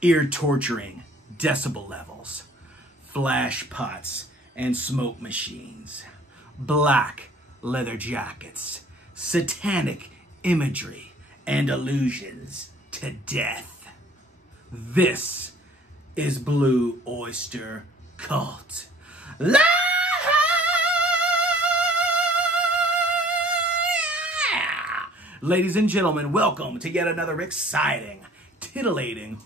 ear-torturing decibel levels, flash pots and smoke machines, black leather jackets, satanic imagery, and allusions to death. This is Blue Oyster Cult. Ladies and gentlemen, welcome to yet another exciting, titillating,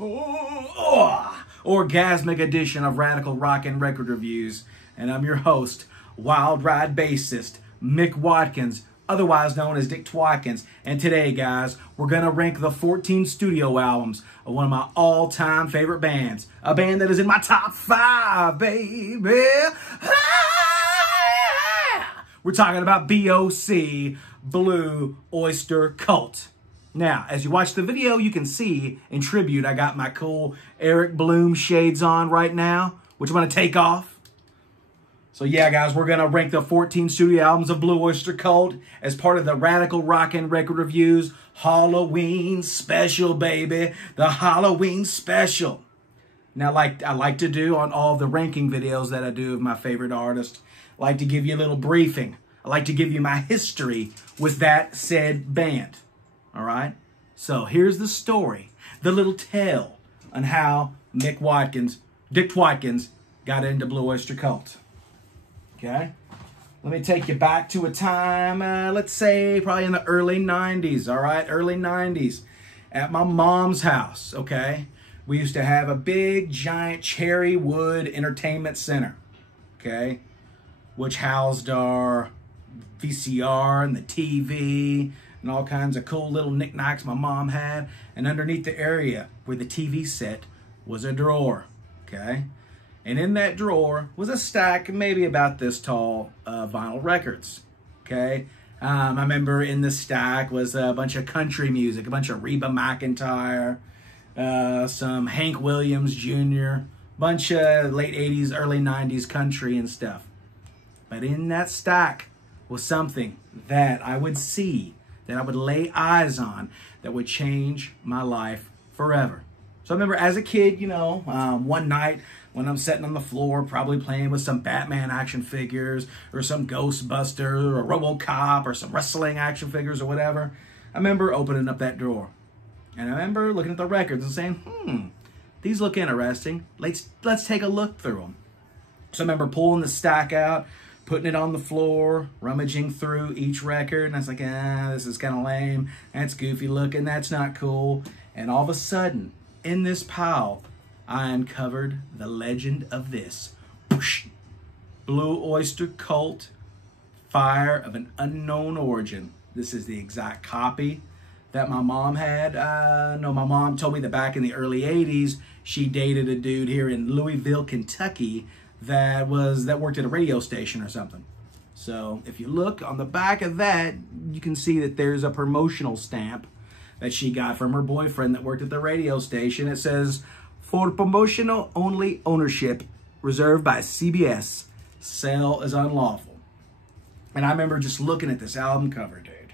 orgasmic edition of Radical Rock and Record Reviews. And I'm your host, Wild Ride bassist, Mick Watkins, otherwise known as Dick Twatkins. And today, guys, we're going to rank the 14 studio albums of one of my all-time favorite bands. A band that is in my top 5, baby. We're talking about BOC, Blue Oyster Cult. Now, as you watch the video, you can see, in tribute, I got my cool Eric Bloom shades on right now, which I'm going to take off. So yeah, guys, we're going to rank the 14 studio albums of Blue Oyster Cult as part of the Radical Rock and Record Reviews Halloween Special, baby. The Halloween Special. Now, like I like to do on all the ranking videos that I do of my favorite artists, I like to give you a little briefing. I like to give you my history with that said band. All right? So here's the story, the little tale on how Dick Twatkins got into Blue Oyster Cult. Okay? Let me take you back to a time, let's say probably in the early 90s, all right? Early 90s. At my mom's house, okay? We used to have a big, giant cherry wood entertainment center, okay? Which housed our VCR and the TV and all kinds of cool little knickknacks my mom had. And underneath the area where the TV set was a drawer, okay? And in that drawer was a stack, maybe about this tall, vinyl records, okay? I remember in the stack was a bunch of country music, a bunch of Reba McEntire, some Hank Williams Jr., bunch of late 80s, early 90s country and stuff. But in that stack was something that I would see, that I would lay eyes on, that would change my life forever. So I remember as a kid, you know, one night when I'm sitting on the floor, probably playing with some Batman action figures or some Ghostbusters or RoboCop or some wrestling action figures or whatever, I remember opening up that drawer. And I remember looking at the records and saying, these look interesting. Let's take a look through them. So I remember pulling the stack out, putting it on the floor, rummaging through each record, and I was like, this is kind of lame, that's goofy looking, that's not cool. And all of a sudden, in this pile, I uncovered the legend of this. Blue Oyster Cult, Fire of an Unknown Origin. This is the exact copy that my mom had. No, my mom told me that back in the early 80s, she dated a dude here in Louisville, Kentucky, that worked at a radio station or something. So if you look on the back of that, you can see that there's a promotional stamp that she got from her boyfriend that worked at the radio station. It says, "For promotional only ownership reserved by CBS, sale is unlawful." And I remember just looking at this album cover, dude,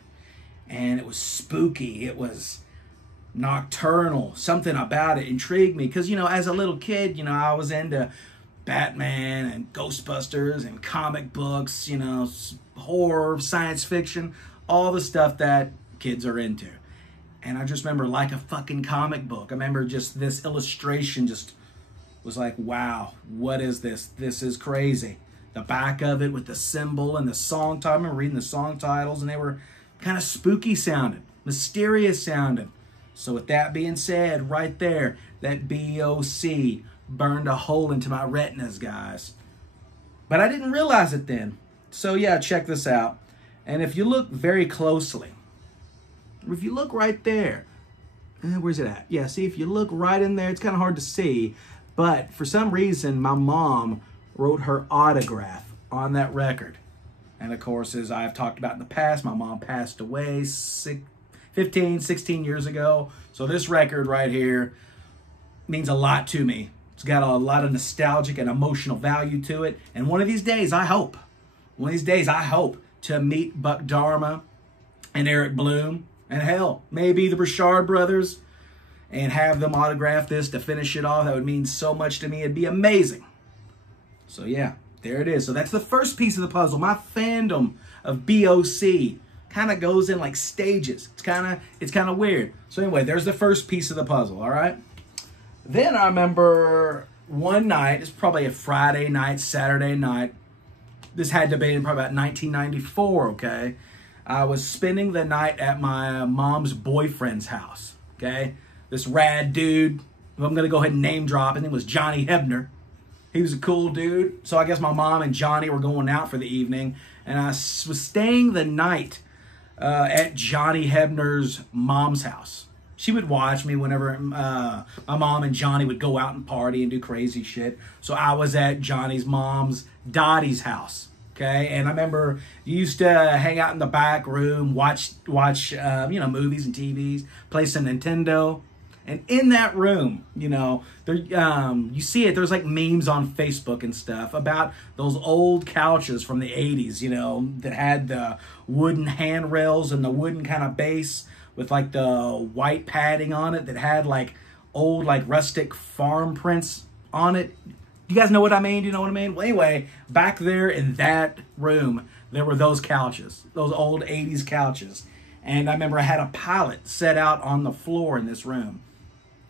and it was spooky. It was nocturnal. Something about it intrigued me because, you know, as a little kid, you know, I was into Batman and Ghostbusters and comic books, you know, horror, science fiction, all the stuff that kids are into. And I just remember like a fucking comic book. I remember just this illustration just was like, wow, what is this? This is crazy. The back of it with the symbol and the song title. I remember reading the song titles and they were kind of spooky sounding, mysterious sounding. So with that being said, right there, that BOC burned a hole into my retinas, guys. But I didn't realize it then. So yeah, check this out. And if you look very closely, if you look right there, where's it at? Yeah, see, if you look right in there, it's kind of hard to see. But for some reason, my mom wrote her autograph on that record. And of course, as I've talked about in the past, my mom passed away 15, 16 years ago. So this record right here means a lot to me. It's got a lot of nostalgic and emotional value to it. And one of these days, I hope to meet Buck Dharma and Eric Bloom. And hell, maybe the Richard brothers and have them autograph this to finish it off. That would mean so much to me. It'd be amazing. So yeah, there it is. So that's the first piece of the puzzle. My fandom of BOC kind of goes in like stages. It's kind of weird. So anyway, there's the first piece of the puzzle, all right? Then I remember one night, it's probably a Friday night, Saturday night. This had to be in probably about 1994, okay? I was spending the night at my mom's boyfriend's house, okay? This rad dude, who I'm going to go ahead and name drop, his name was Johnny Hebner. He was a cool dude. So I guess my mom and Johnny were going out for the evening, and I was staying the night at Johnny Hebner's mom's house. She would watch me whenever my mom and Johnny would go out and party and do crazy shit. So I was at Johnny's mom's, Dottie's house. Okay, and I remember you used to hang out in the back room, watch movies and TVs, play some Nintendo. And in that room, there you see it. There's like memes on Facebook and stuff about those old couches from the 80s, that had the wooden handrails and the wooden kind of base with like the white padding on it that had like old like rustic farm prints on it. You guys know what I mean? Do you know what I mean? Well, anyway, back there in that room, there were those couches, those old 80s couches. And I remember I had a pallet set out on the floor in this room.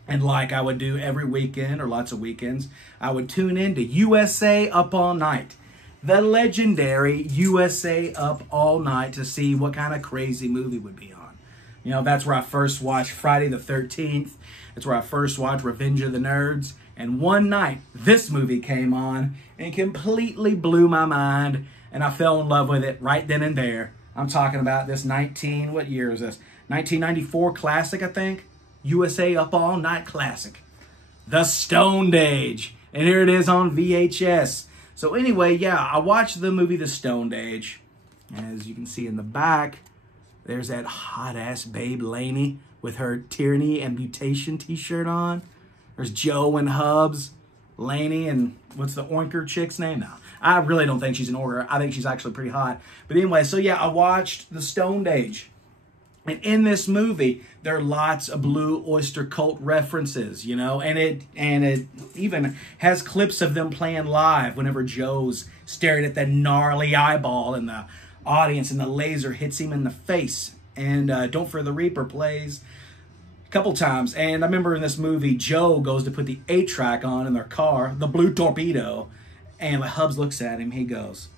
And like I would do every weekend or lots of weekends, I would tune in to USA Up All Night. The legendary USA Up All Night to see what kind of crazy movie would be on. That's where I first watched Friday the 13th. That's where I first watched Revenge of the Nerds. And one night, this movie came on and completely blew my mind. And I fell in love with it right then and there. I'm talking about this what year is this? 1994 classic, I think. USA Up All Night classic. The Stoned Age. And here it is on VHS. So anyway, yeah, I watched the movie The Stoned Age. As you can see in the back, there's that hot-ass babe Lainey with her Tyranny and Mutation t-shirt on. There's Joe and Hubs, Lainey, and what's the oinker chick's name now? I really don't think she's an oinker. I think she's actually pretty hot. But anyway, so yeah, I watched The Stoned Age. And in this movie, there are lots of Blue Oyster Cult references, and it even has clips of them playing live whenever Joe's staring at that gnarly eyeball in the audience and the laser hits him in the face. And Don't Fear the Reaper plays a couple times. And I remember in this movie, Joe goes to put the 8-track on in their car, the Blue Torpedo, and Hubs looks at him. He goes,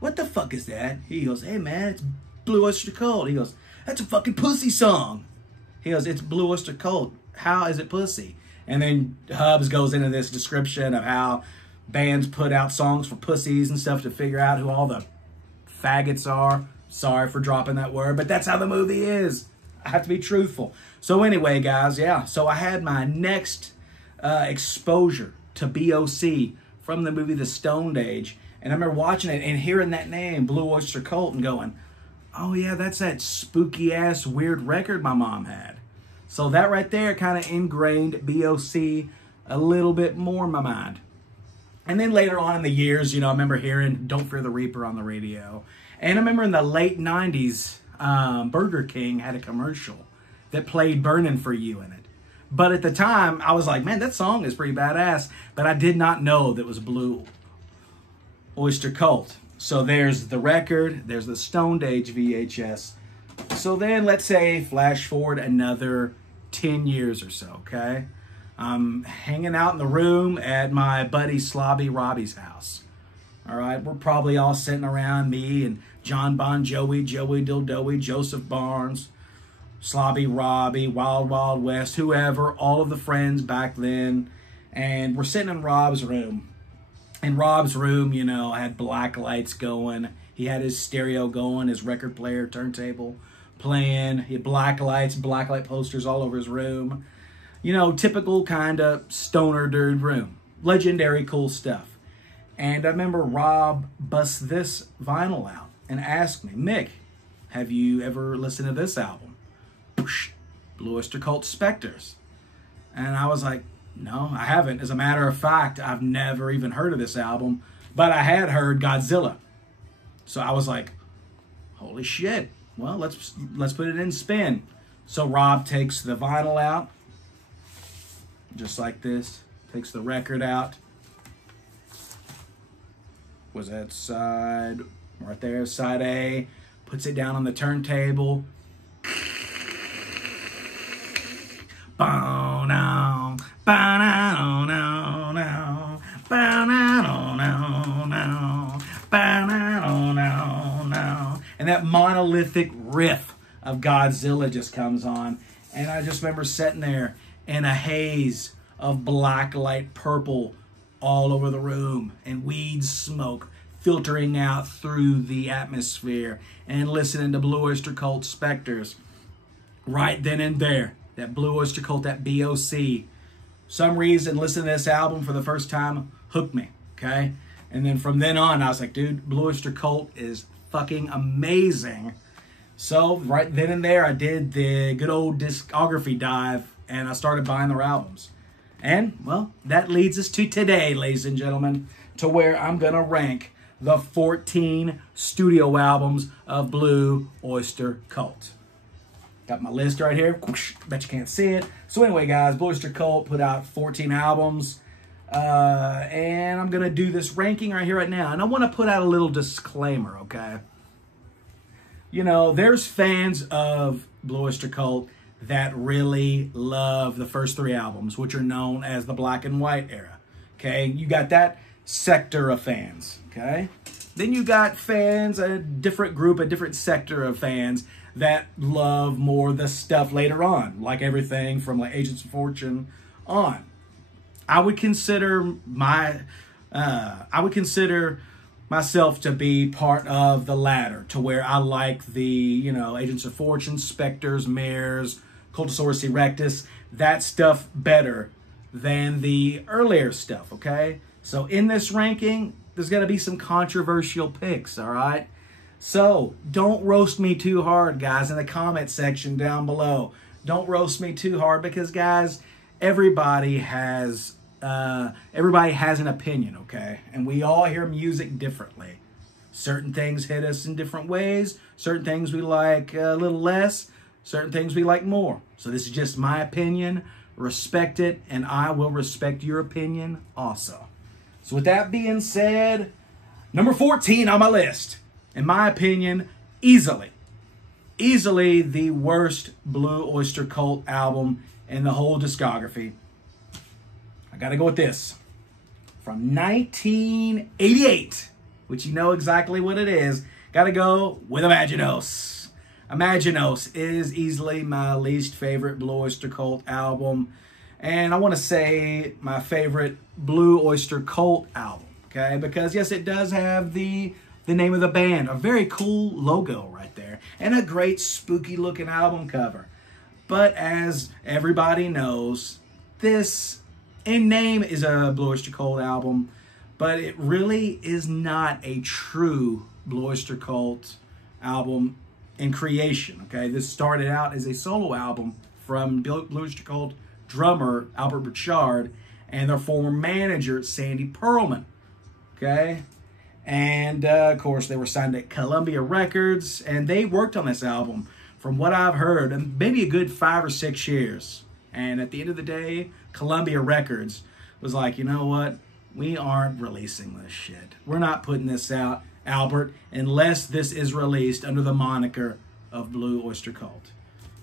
"What the fuck is that?" He goes, "Hey man, it's Blue Oyster Cult." He goes, "That's a fucking pussy song." He goes, "It's Blue Oyster Cult. How is it pussy?" And then Hubs goes into this description of how bands put out songs for pussies and stuff to figure out who all the faggots are. Sorry for dropping that word, but that's how the movie is. I have to be truthful. So anyway, guys, yeah. So I had my next exposure to BOC from the movie The Stoned Age. And I remember watching it and hearing that name, Blue Oyster Cult, and going, oh yeah, that's that spooky-ass weird record my mom had. So that right there kind of ingrained BOC a little bit more in my mind. And then later on in the years, I remember hearing Don't Fear the Reaper on the radio. And I remember in the late 90s, Burger King had a commercial that played Burnin' For You in it. But at the time, I was like, man, that song is pretty badass. But I did not know that it was Blue Oyster Cult. So there's the record, there's the Stoned Age VHS. So then let's say flash forward another 10 years or so, okay? I'm hanging out in the room at my buddy Slobby Robbie's house. All right, we're probably all sitting around, me and John Bon Jovi, Joey Dildoey, Joseph Barnes, Slobby Robbie, Wild Wild West, whoever, all of the friends back then. And we're sitting in Rob's room. In Rob's room, had black lights going. He had his stereo going, his record player, turntable playing. He had black light posters all over his room. Typical kind of stoner dude room. Legendary cool stuff. And I remember Rob busts this vinyl out and asked me, Mick, have you ever listened to this album? Blue Oyster Cult Spectres. And I was like, no, I haven't. As a matter of fact, I've never even heard of this album, but I had heard Godzilla. So I was like, holy shit. Well, let's put it in spin. So Rob takes the vinyl out, just like this. Takes the record out. Was that side? Right there, side A. Puts it down on the turntable. Bow-now, bow-now-now-now, bow-now-now-now, bow-now-now-now. And that monolithic riff of Godzilla just comes on. And I just remember sitting there in a haze of black light purple all over the room and weed smoke filtering out through the atmosphere and listening to Blue Oyster Cult Spectres right then and there. That Blue Oyster Cult, that BOC. Some reason, listening to this album for the first time hooked me, okay? And then from then on, I was like, dude, Blue Oyster Cult is fucking amazing. So right then and there, I did the good old discography dive, and I started buying their albums. And, well, that leads us to today, ladies and gentlemen, to where I'm going to rank the 14 studio albums of Blue Oyster Cult. Got my list right here. Bet you can't see it. So anyway, guys, Blue Oyster Cult put out 14 albums. And I'm going to do this ranking right here, right now. And I want to put out a little disclaimer, okay? You know, there's fans of Blue Oyster Cult that really love the first 3 albums, which are known as the Black and White era. Okay? You got that sector of fans, okay? Then you got fans, a different group, a different sector of fans that love more the stuff later on, like everything from like Agents of Fortune on. I would consider myself to be part of the latter, to where I like the, you know, Agents of Fortune, Spectres, Mares, Cultosaurus Erectus, that stuff better than the earlier stuff, okay? So in this ranking, there's going to be some controversial picks, all right? So don't roast me too hard, guys, in the comment section down below. Don't roast me too hard because, guys, everybody has an opinion, okay? And we all hear music differently. Certain things hit us in different ways. Certain things we like a little less. Certain things we like more. So this is just my opinion. Respect it, and I will respect your opinion also. So with that being said, number 14 on my list, in my opinion, easily the worst Blue Oyster Cult album in the whole discography. I gotta go with this. From 1988, which you know exactly what it is, gotta go with Imaginos. Imaginos is easily my least favorite Blue Oyster Cult album. And I want to say my favorite Blue Oyster Cult album, okay? Because, yes, it does have the name of the band, a very cool logo right there, and a great spooky-looking album cover. But as everybody knows, this, in name, is a Blue Oyster Cult album, but it really is not a true Blue Oyster Cult album in creation, okay? This started out as a solo album from Blue Oyster Cult drummer Albert Burchard and their former manager Sandy Pearlman, okay? And of course they were signed at Columbia Records, and they worked on this album, from what I've heard, and maybe a good 5 or 6 years. And at the end of the day, Columbia Records was like, you know what, we aren't releasing this shit. We're not putting this out, Albert, unless this is released under the moniker of Blue Oyster Cult.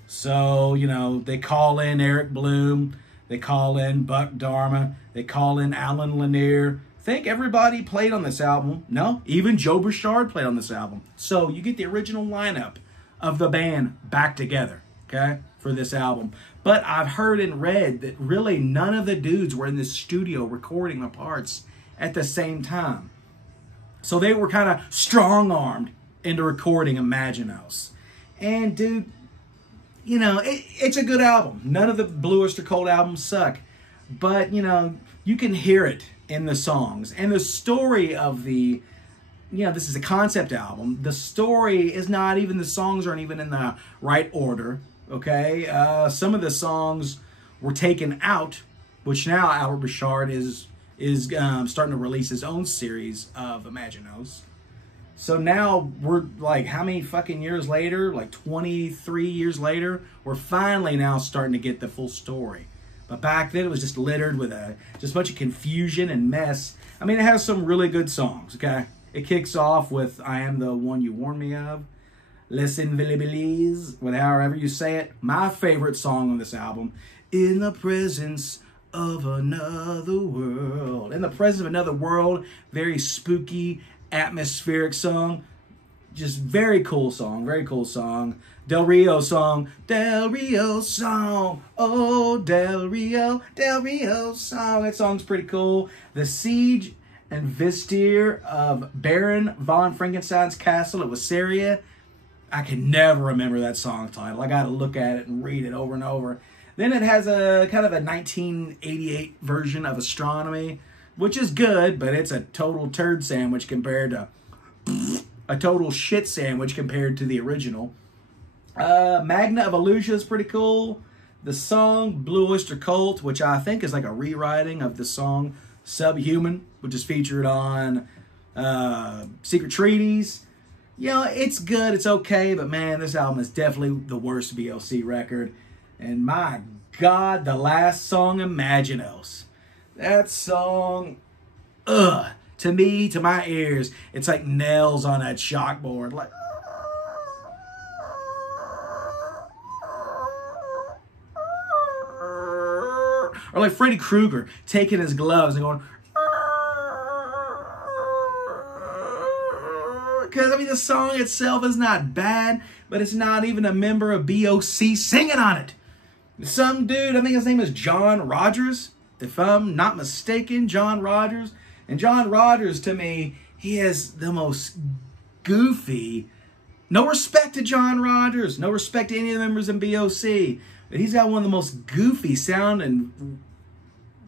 So, you know, they call in Eric Bloom, they call in Buck Dharma, they call in Alan Lanier. Think everybody played on this album. No, even Joe Burchard played on this album. So you get the original lineup of the band back together, okay, for this album. But I've heard and read that really none of the dudes were in the studio recording the parts at the same time. So they were kind of strong-armed into recording Imaginos. And, dude, you know, it's a good album. None of the Blue Oyster Cult albums suck. But, you know, you can hear it in the songs. And the story of the, you know, this is a concept album. The story is not even, the songs aren't even in the right order, okay? Some of the songs were taken out, which now Albert Burchard is starting to release his own series of Imaginos. So now we're like, how many fucking years later? Like 23 years later, we're finally now starting to get the full story. But back then, it was just littered with just a bunch of confusion and mess. I mean, it has some really good songs, okay? It kicks off with I Am the One You Warned Me Of. Listen, Billy, with however you say it. My favorite song on this album, In the Presence of Another World. In the Presence of Another World, very spooky, atmospheric song. Just very cool song, very cool song. Del Rio song, Del Rio song, oh Del Rio song. That song's pretty cool. The Siege and Vizier of Baron von Frankenstein's Castle at Wissaria. I can never remember that song title. I got to look at it and read it over and over. Then it has a kind of a 1988 version of Astronomy, which is good, but it's a total turd sandwich compared to a total shit sandwich compared to the original. Magna of Illusia is pretty cool. The song Blue Oyster Cult, which I think is like a rewriting of the song Subhuman, which is featured on Secret Treaties. You know, it's good, it's okay, but man, this album is definitely the worst VOC record. And my God, the last song, Imaginos. That song, to me, to my ears, it's like nails on that chalkboard. Like, or like Freddy Krueger taking his gloves and going, because, I mean, the song itself is not bad, but it's not even a member of BOC singing on it. Some dude, I think his name is John Rogers, if I'm not mistaken, John Rogers. And John Rogers, to me, he is the most goofy. No respect to John Rogers, no respect to any of the members in BOC, but he's got one of the most goofy sounding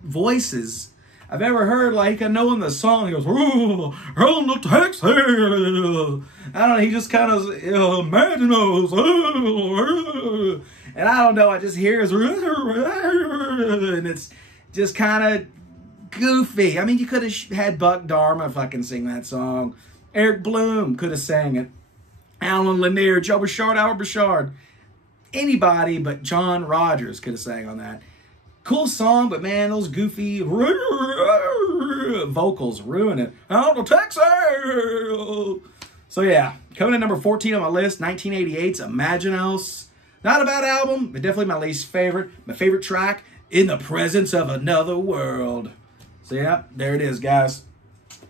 voices I've ever heard. Like, I know in the song, he goes, "Oh, on the Texas." I don't know, he just kind of, Imaginos. And I don't know, I just hear his, and it's just kind of goofy. I mean, you could have had Buck Dharma fucking sing that song. Eric Bloom could have sang it. Alan Lanier, Joe Bouchard, Albert Bouchard. Anybody but John Rogers could have sang on that. Cool song, but man, those goofy vocals ruin it. Out of Texas! So yeah, coming in number 14 on my list, 1988's Imaginos. Not a bad album, but definitely my least favorite. My favorite track, In the Presence of Another World. So yeah, there it is, guys.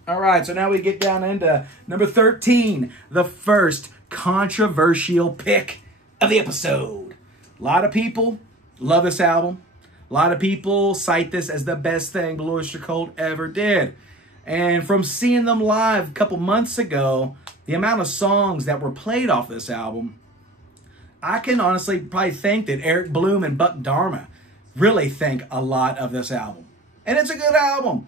All right, so now we get down into number 13, the first controversial pick of the episode. A lot of people love this album. A lot of people cite this as the best thing Blue Oyster Cult ever did. And from seeing them live a couple months ago, the amount of songs that were played off this album, I can honestly probably think that Eric Bloom and Buck Dharma really think a lot of this album. And it's a good album.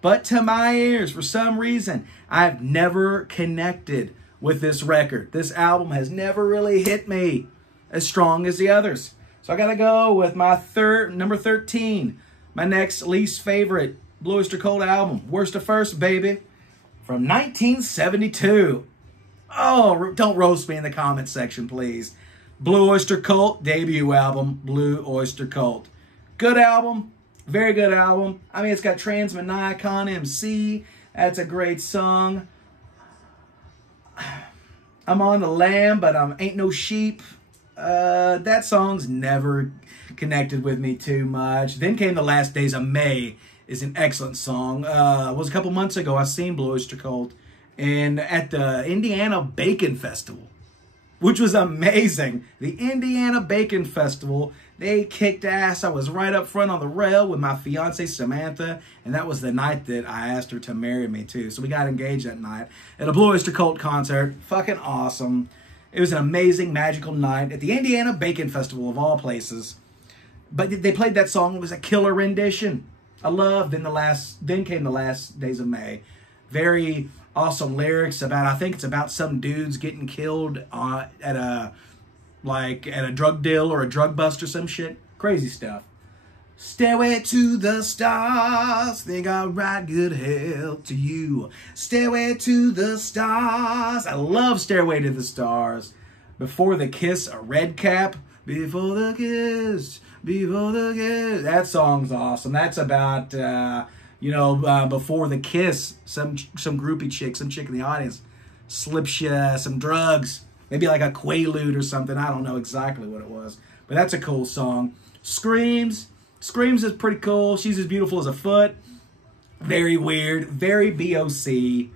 But to my ears, for some reason, I've never connected with this record. This album has never really hit me as strong as the others. So I got to go with my number 13, my next least favorite Blue Oyster Cult album, Worst to First, baby, from 1972. Oh, don't roast me in the comment section, please. Blue Oyster Cult debut album, Blue Oyster Cult. Good album. Very good album. I mean, it's got Transmaniacon MC. That's a great song. I'm on the lamb, but ain't no sheep. That song's never connected with me too much. Then Came the Last Days of May is an excellent song. It was a couple months ago. I seen Blue Oyster Cult at the Indiana Bacon Festival, which was amazing. The Indiana Bacon Festival, they kicked ass. I was right up front on the rail with my fiance Samantha, and that was the night that I asked her to marry me too. So we got engaged that night at a Blue Oyster Cult concert. Fucking awesome. It was an amazing, magical night at the Indiana Bacon Festival of all places. But they played that song. It was a killer rendition. I loved Then Came the Last Days of May. Very awesome lyrics about, I think it's about some dudes getting killed at a drug deal or a drug bust or some shit. Crazy stuff. Stairway to the stars, think I'll write good hell to you. Stairway to the stars. I love Stairway to the Stars. Before the Kiss, a red cap. Before the kiss, before the kiss. That song's awesome. That's about, before the kiss, some groupie chick, some chick in the audience slips you some drugs. Maybe like a Quaalude or something. I don't know exactly what it was. But that's a cool song. Screams. Screams is pretty cool. She's as beautiful as a foot. Very weird. Very BOC.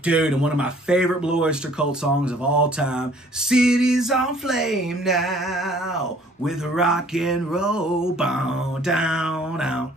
Dude, and one of my favorite Blue Oyster Cult songs of all time. City's on flame now with rock and roll. Bow down, down.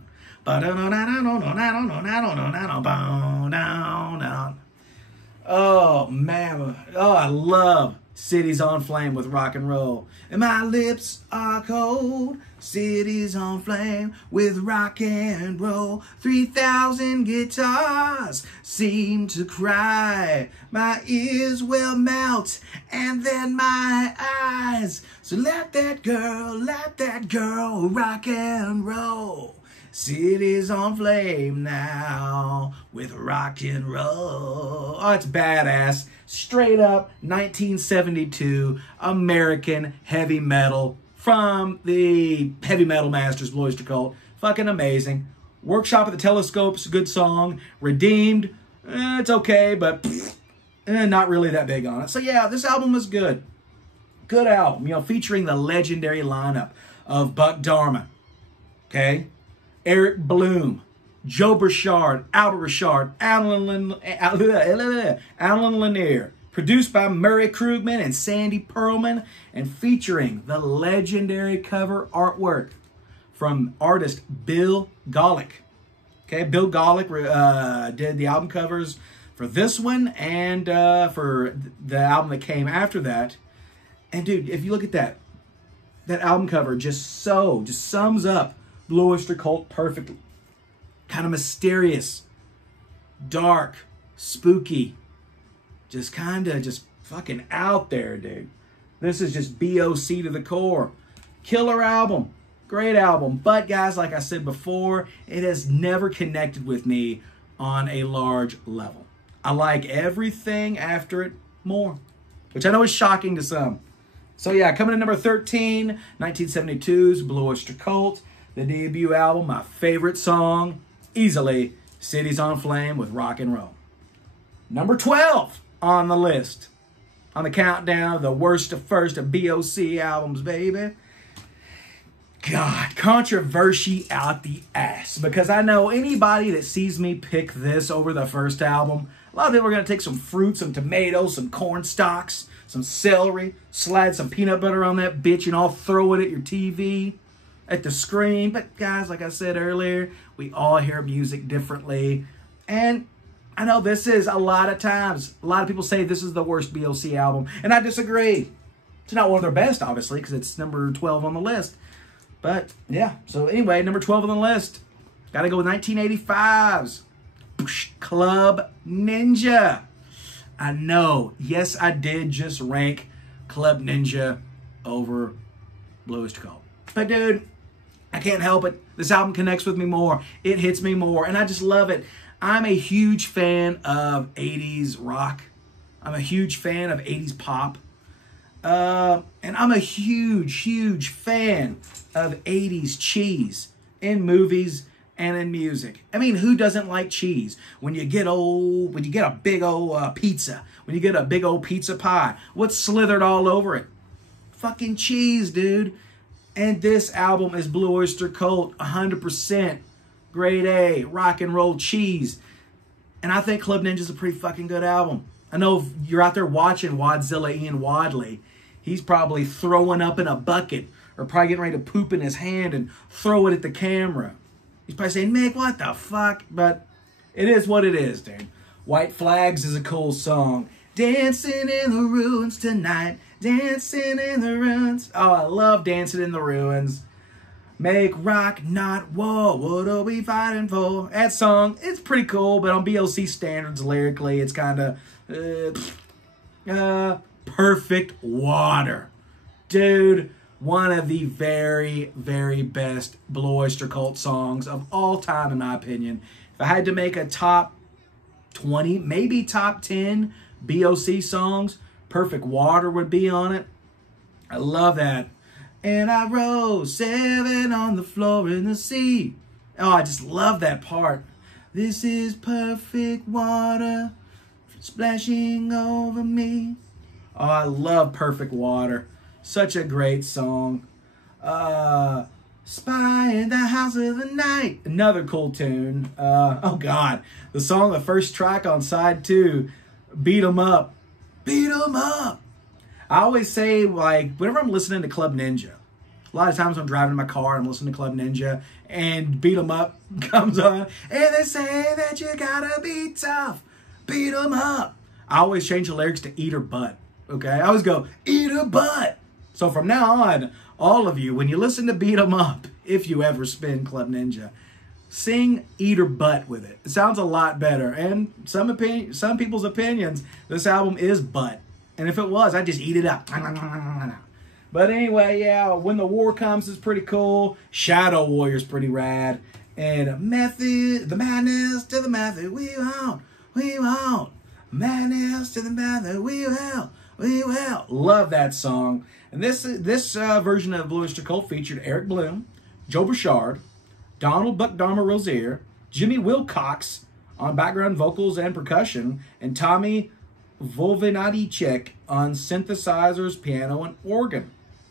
Oh, man. Oh, I love Cities on Flame with rock and roll. And my lips are cold. Cities on flame with rock and roll. 3,000 guitars seem to cry. My ears will melt and then my eyes. So let that girl rock and roll. City's on flame now with rock and roll. Oh, it's badass. Straight up 1972 American heavy metal from the Heavy Metal Masters, Blue Oyster Cult. Fucking amazing. Workshop at the Telescope's a good song. Redeemed, it's okay, but not really that big on it. So yeah, this album was good. Good album, featuring the legendary lineup of Buck Dharma, okay? Eric Bloom, Joe Burchard, Albert Richard, Alan Lanier. Produced by Murray Krugman and Sandy Pearlman, and featuring the legendary cover artwork from artist Bill Golick. Okay, Bill Golick did the album covers for this one and for the album that came after that. And dude, if you look at that album cover just sums up Blue Oyster Cult perfectly. Kind of mysterious, dark, spooky, just fucking out there, dude. This is just BOC to the core. Killer album. Great album. But guys, like I said before, it has never connected with me on a large level. I like everything after it more, which I know is shocking to some. So yeah, coming in number 13, 1972's Blue Oyster Cult. The debut album, my favorite song, easily, Cities on Flame with rock and roll. Number 12 on the list. On the countdown of the worst to first of BOC albums, baby. God, controversy out the ass. Because I know anybody that sees me pick this over the first album, a lot of people are going to take some fruit, some tomatoes, some corn stalks, some celery, slide some peanut butter on that bitch and all throw it at your TV, at the screen. But guys, like I said earlier, we all hear music differently. And I know this is a lot of times, a lot of people say this is the worst BOC album. And I disagree. It's not one of their best, obviously, because it's number 12 on the list. But yeah, so anyway, number 12 on the list. Got to go with 1985's Club Ninja. I know, yes, I did just rank Club Ninja over Blue Oyster Cult. But dude, I can't help it. This album connects with me more. It hits me more, and I just love it. I'm a huge fan of 80s rock. I'm a huge fan of 80s pop. And I'm a huge fan of 80s cheese in movies and in music. I mean, who doesn't like cheese? When you get a big old pizza, when you get a big old pizza pie, what's slithered all over it? Fucking cheese, dude. And this album is Blue Oyster Cult, 100% grade A, rock and roll cheese. And I think Club Ninja's a pretty fucking good album. I know if you're out there watching Wadzilla Ian Wadley, he's probably throwing up in a bucket or probably getting ready to poop in his hand and throw it at the camera. He's probably saying, Mick, what the fuck? But it is what it is, dude. White Flags is a cool song. Dancing in the ruins tonight. Dancing in the ruins. Oh, I love Dancing in the Ruins. Make rock, not war. What are we fighting for? That song, it's pretty cool, but on BLC standards lyrically, it's kind of Perfect Water. Dude, one of the very, very best Blue Oyster Cult songs of all time, in my opinion. If I had to make a top 20, maybe top 10 BOC songs, Perfect Water would be on it. I love that. And I wrote 7 on the floor in the sea. Oh, I just love that part. This is perfect water splashing over me. Oh, I love Perfect Water. Such a great song. Spy in the House of the Night. Another cool tune. Oh, God. The song, the first track on side 2, Beat 'em Up. Beat 'em up. I always say, like, whenever I'm listening to Club Ninja, a lot of times I'm driving in my car and I'm listening to Club Ninja and Beat 'em Up comes on. And they say that you gotta be tough. Beat 'em up. I always change the lyrics to Eat her butt. Okay? I always go, eat her butt. So from now on, all of you, when you listen to Beat 'em Up, if you ever spin Club Ninja, sing Eat her butt with it. It sounds a lot better. And some people's opinions, this album is butt. And if it was, I'd just eat it up. But anyway, yeah, When the War Comes is pretty cool. Shadow Warrior's pretty rad. And the madness to the method, we won't. Madness to the method, we will. Love that song. And this version of Blue Oyster Cult featured Eric Bloom, Joe Burchard, Donald Buck Dharma Rozier, Jimmy Wilcox on background vocals and percussion, and Tommy Volvinadicek on synthesizers, piano, and organ.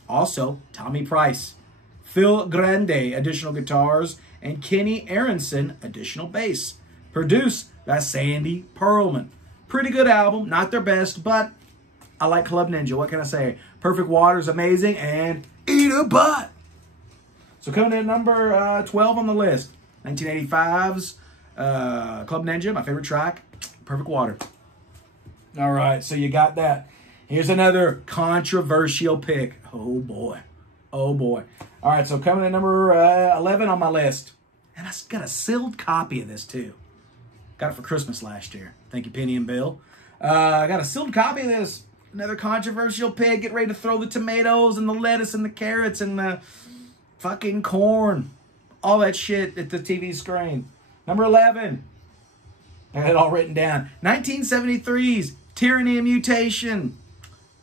Also, Tommy Price, Phil Grande, additional guitars, and Kenny Aronson, additional bass. Produced by Sandy Pearlman. Pretty good album, not their best, but I like Club Ninja. What can I say? Perfect Water is amazing, and Eat a Butt. So coming in at number 12 on the list, 1985's Club Ninja, my favorite track, Perfect Water. All right, so you got that. Here's another controversial pick. Oh, boy. Oh, boy. All right, so coming in at number 11 on my list. And I got a sealed copy of this, too. Got it for Christmas last year. Thank you, Penny and Bill. I got a sealed copy of this. Another controversial pick. Get ready to throw the tomatoes and the lettuce and the carrots and the fucking corn. All that shit at the TV screen. Number 11. I had it all written down. 1973's Tyranny Mutation.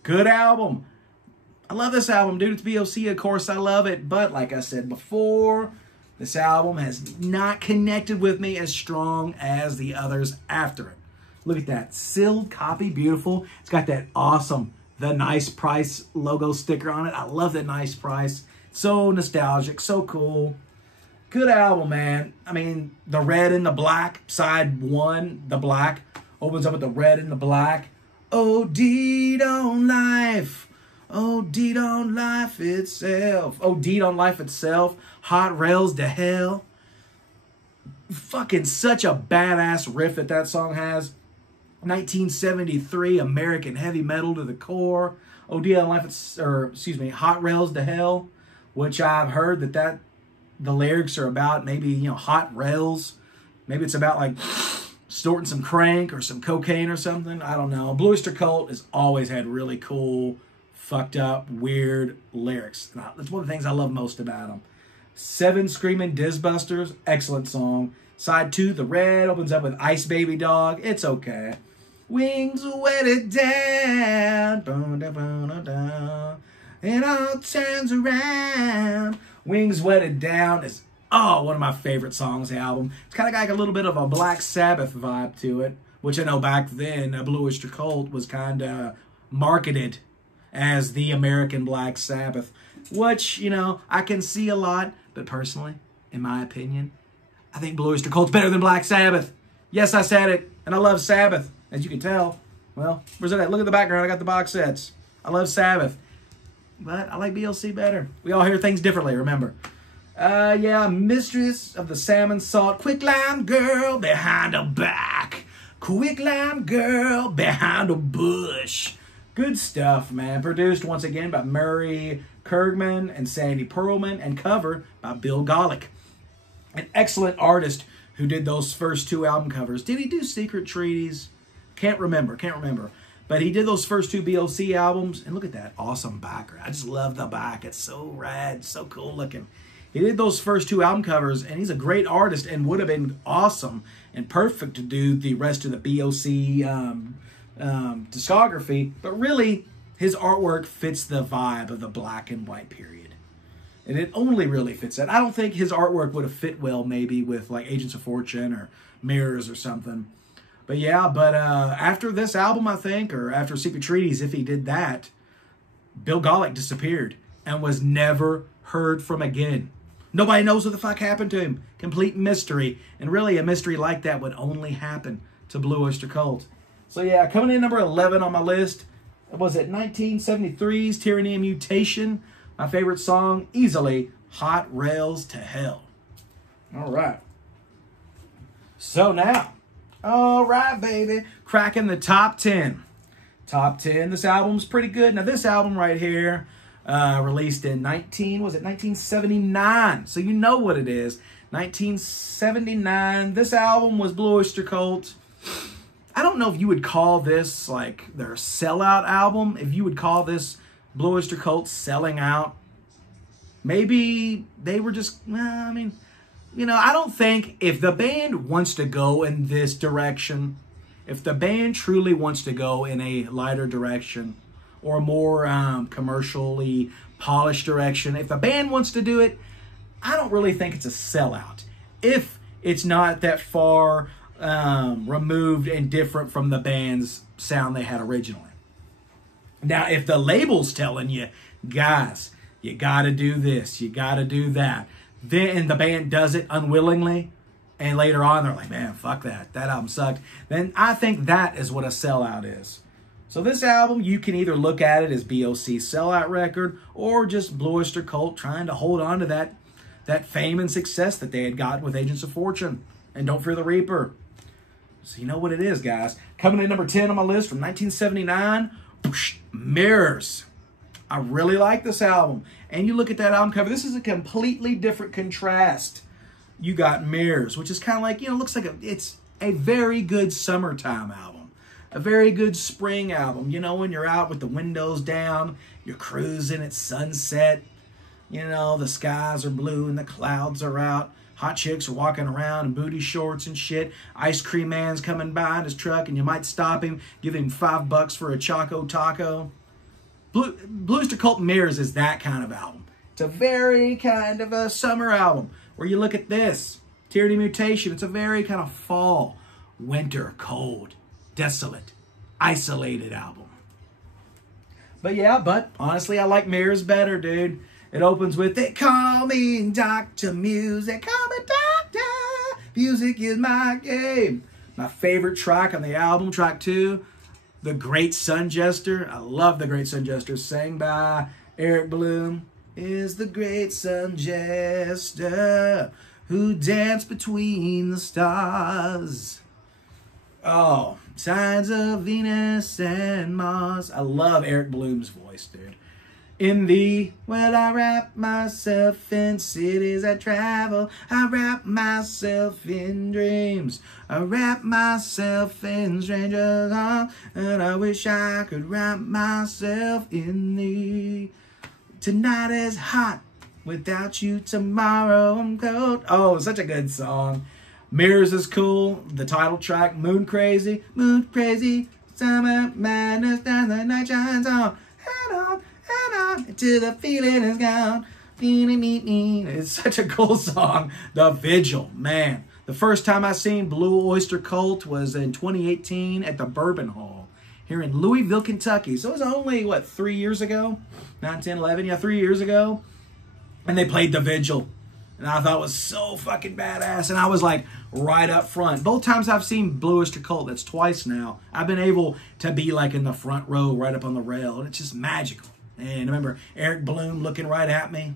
Good album. I love this album, dude. It's BOC, of course. I love it. But like I said before, this album has not connected with me as strong as the others after it. Look at that. Sealed copy. Beautiful. It's got that awesome The Nice Price logo sticker on it. I love that Nice Price. So nostalgic. So cool. Good album, man. I mean, the red and the black. Side 1, the black. Opens up with the red and the black. OD'd on life. OD'd on life itself. OD'd on life itself. Hot Rails to Hell. Fucking such a badass riff that song has. 1973 American heavy metal to the core. OD'd on life, Hot Rails to Hell, which I've heard that the lyrics are about maybe, hot rails. Maybe it's about like snorting some crank or some cocaine or something. I don't know. Blue Oyster Cult has always had really cool, fucked up, weird lyrics. That's one of the things I love most about them. 7 Screaming Dizbusters, excellent song. Side 2, The Red, opens up with Ice Baby Dog. It's okay. Wings wetted down, and all turns around. Wings Wetted Down is one of my favorite songs on the album. It's kind of got like a little bit of a Black Sabbath vibe to it, which I know back then Blue Oyster Cult was kind of marketed as the American Black Sabbath, which, I can see a lot, but personally, in my opinion, I think Blue Oyster Cult's better than Black Sabbath. Yes, I said it, and I love Sabbath, as you can tell. Well, where's it at? Look at the background. I got the box sets. I love Sabbath. But I like BLC better. We all hear things differently, remember. Yeah, Mistress of the Salmon Salt. Quicklime Girl behind a back. Quicklime Girl behind a bush. Good stuff, man. Produced once again by Murray Kergman and Sandy Pearlman and covered by Bill Golick. An excellent artist who did those first 2 album covers. Did he do Secret Treaties? Can't remember. But he did those first 2 BOC albums. And look at that awesome background. I just love the back. It's so rad, so cool looking. He did those first 2 album covers, and he's a great artist and would have been awesome and perfect to do the rest of the BOC discography. But really, his artwork fits the vibe of the black and white period. And it only really fits that. I don't think his artwork would have fit well maybe with like Agents of Fortune or Mirrors or something. But yeah, after this album, I think, or after Secret Treaties, if he did that, Bill Golick disappeared and was never heard from again. Nobody knows what the fuck happened to him. Complete mystery. And really, a mystery like that would only happen to Blue Oyster Cult. So yeah, coming in number 11 on my list, was it 1973's Tyranny Mutation? My favorite song, easily, Hot Rails to Hell. All right. So now, all right, baby, cracking the top 10. Top 10, this album's pretty good. Now, this album right here, released in 1979. So you know what it is. 1979. This album was Blue Oyster Cult. I don't know if you would call this like their sellout album. If you would call this Blue Oyster Cult selling out. Maybe they were just, I mean, you know, I don't think if the band wants to go in this direction, if the band truly wants to go in a lighter direction or a more commercially polished direction, if the band wants to do it, I don't really think it's a sellout. If it's not that far removed and different from the band's sound they had originally. Now, if the label's telling you, guys, you got to do this, you got to do that, then the band does it unwillingly, and later on they're like, man, fuck that, that album sucked, then I think that is what a sellout is. So this album, you can either look at it as BOC's sellout record or just Blue Oyster Cult trying to hold on to that fame and success that they had gotten with Agents of Fortune and Don't Fear the Reaper. So you know what it is, guys. Coming in number 10 on my list from 1979, Mirrors. I really like this album. And you look at that album cover, this is a completely different contrast. You got Mirrors, which is kind of like, you know, looks like it's a very good summertime album. A very good spring album. You know, when you're out with the windows down, you're cruising at sunset. You know, the skies are blue and the clouds are out. Hot chicks are walking around in booty shorts and shit. Ice cream man's coming by in his truck and you might stop him, give him $5 for a Choco Taco. Blue Oyster Cult Mirrors is that kind of album. It's a very kind of a summer album. Where you look at this, Tyranny Mutation, it's a very kind of fall, winter, cold, desolate, isolated album. But yeah, honestly, I like Mirrors better, dude. It opens with, they call me Dr. Music, call me Doctor, music is my game. My favorite track on the album, track 2, The Great Sun Jester. I love The Great Sun Jester, sang by Eric Bloom, is the great sun jester who danced between the stars. Oh, signs of Venus and Mars. I love Eric Bloom's voice, dude. In the, well, I wrap myself in cities I travel. I wrap myself in dreams. I wrap myself in strangers' arms. And I wish I could wrap myself in thee. Tonight is hot. Without you, tomorrow I'm cold. Oh, such a good song. Mirrors is cool. The title track, Moon Crazy. Moon Crazy. Summer madness. Down the night shines on. Head on. Until the feeling is gone. It's such a cool song. The Vigil, man. The first time I seen Blue Oyster Cult was in 2018 at the Bourbon Hall here in Louisville, Kentucky. So it was only, what, 3 years ago? 9, 10, 11, yeah, 3 years ago. And they played The Vigil. And I thought it was so fucking badass. And I was like right up front. Both times I've seen Blue Oyster Cult, that's twice now, I've been able to be like in the front row right up on the rail. And it's just magical. And I remember Eric Bloom looking right at me.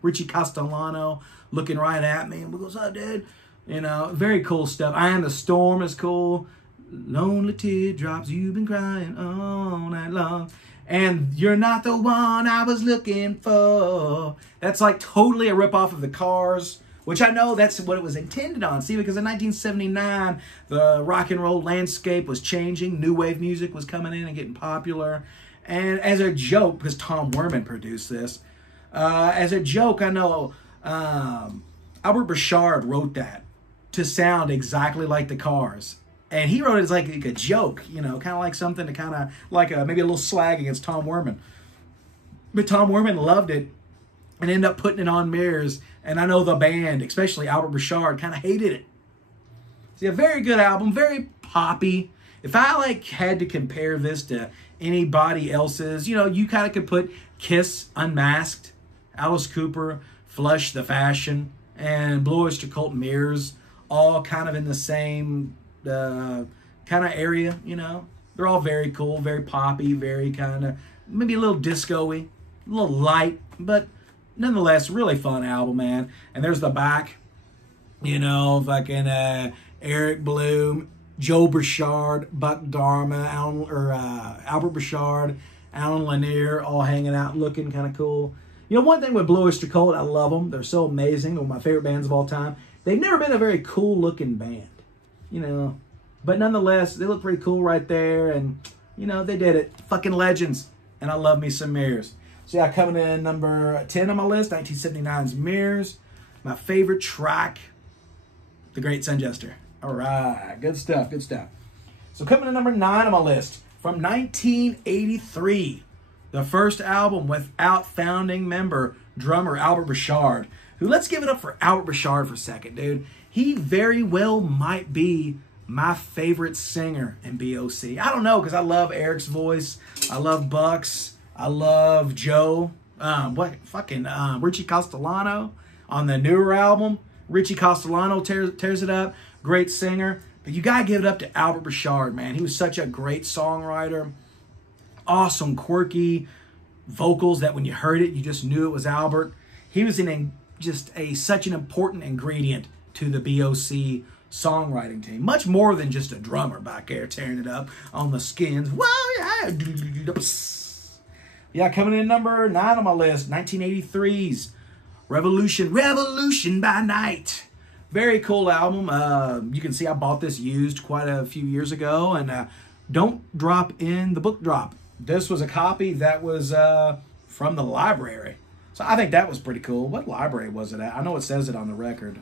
Richie Castellano looking right at me. What goes up, dude? You know, very cool stuff. I Am the Storm is cool. Lonely teardrops, you've been crying all night long. And You're Not the One I Was Looking For. That's like totally a ripoff of The Cars, which I know that's what it was intended on. See, because in 1979, the rock and roll landscape was changing. New wave music was coming in and getting popular. And as a joke, because Tom Werman produced this, as a joke, I know Albert Bouchard wrote that to sound exactly like The Cars. And he wrote it as like a joke, you know, kind of like something to kind of, like maybe a little slag against Tom Werman. But Tom Werman loved it and ended up putting it on Mirrors. And I know the band, especially Albert Bouchard, kind of hated it. So yeah, very good album, very poppy. If I like had to compare this to anybody else's, you know, you kind of could put Kiss, Unmasked, Alice Cooper, Flush the Fashion, and Blue Oyster Cult, Mirrors, all kind of in the same kind of area, you know. They're all very cool, very poppy, very kind of, maybe a little disco-y, a little light, but nonetheless, really fun album, man. And there's the back, you know, fucking Eric Bloom, Joe Burchard, Buck Dharma, Albert Burchard, Alan Lanier, all hanging out, looking kind of cool. You know, one thing with Blue Oyster Cult, I love them. They're so amazing. They're one of my favorite bands of all time. They've never been a very cool-looking band, you know. But nonetheless, they look pretty cool right there. And, you know, they did it. Fucking legends. And I love me some Mirrors. So, yeah, coming in number 10 on my list, 1979's Mirrors. My favorite track, The Great Sun Jester. All right. Good stuff. Good stuff. So, coming in number 9 on my list, from 1983, the first album without founding member, drummer Albert Bouchard, who, let's give it up for Albert Bouchard for a second, dude. He very well might be my favorite singer in BOC. I don't know, because I love Eric's voice. I love Buck's. I love Joe. Richie Castellano on the newer album. Richie Castellano tears it up. Great singer. But you got to give it up to Albert Bouchard, man. He was such a great songwriter. Awesome, quirky vocals that when you heard it, you just knew it was Albert. He was such an important ingredient to the BOC songwriting team. Much more than just a drummer back there tearing it up on the skins. Whoa, yeah. Yeah, coming in number 9 on my list, 1983's Revolution by Night. Very cool album. You can see I bought this used quite a few years ago, and don't drop in the book drop. This was a copy that was from the library. So I think that was pretty cool. What library was it at? I know it says it on the record.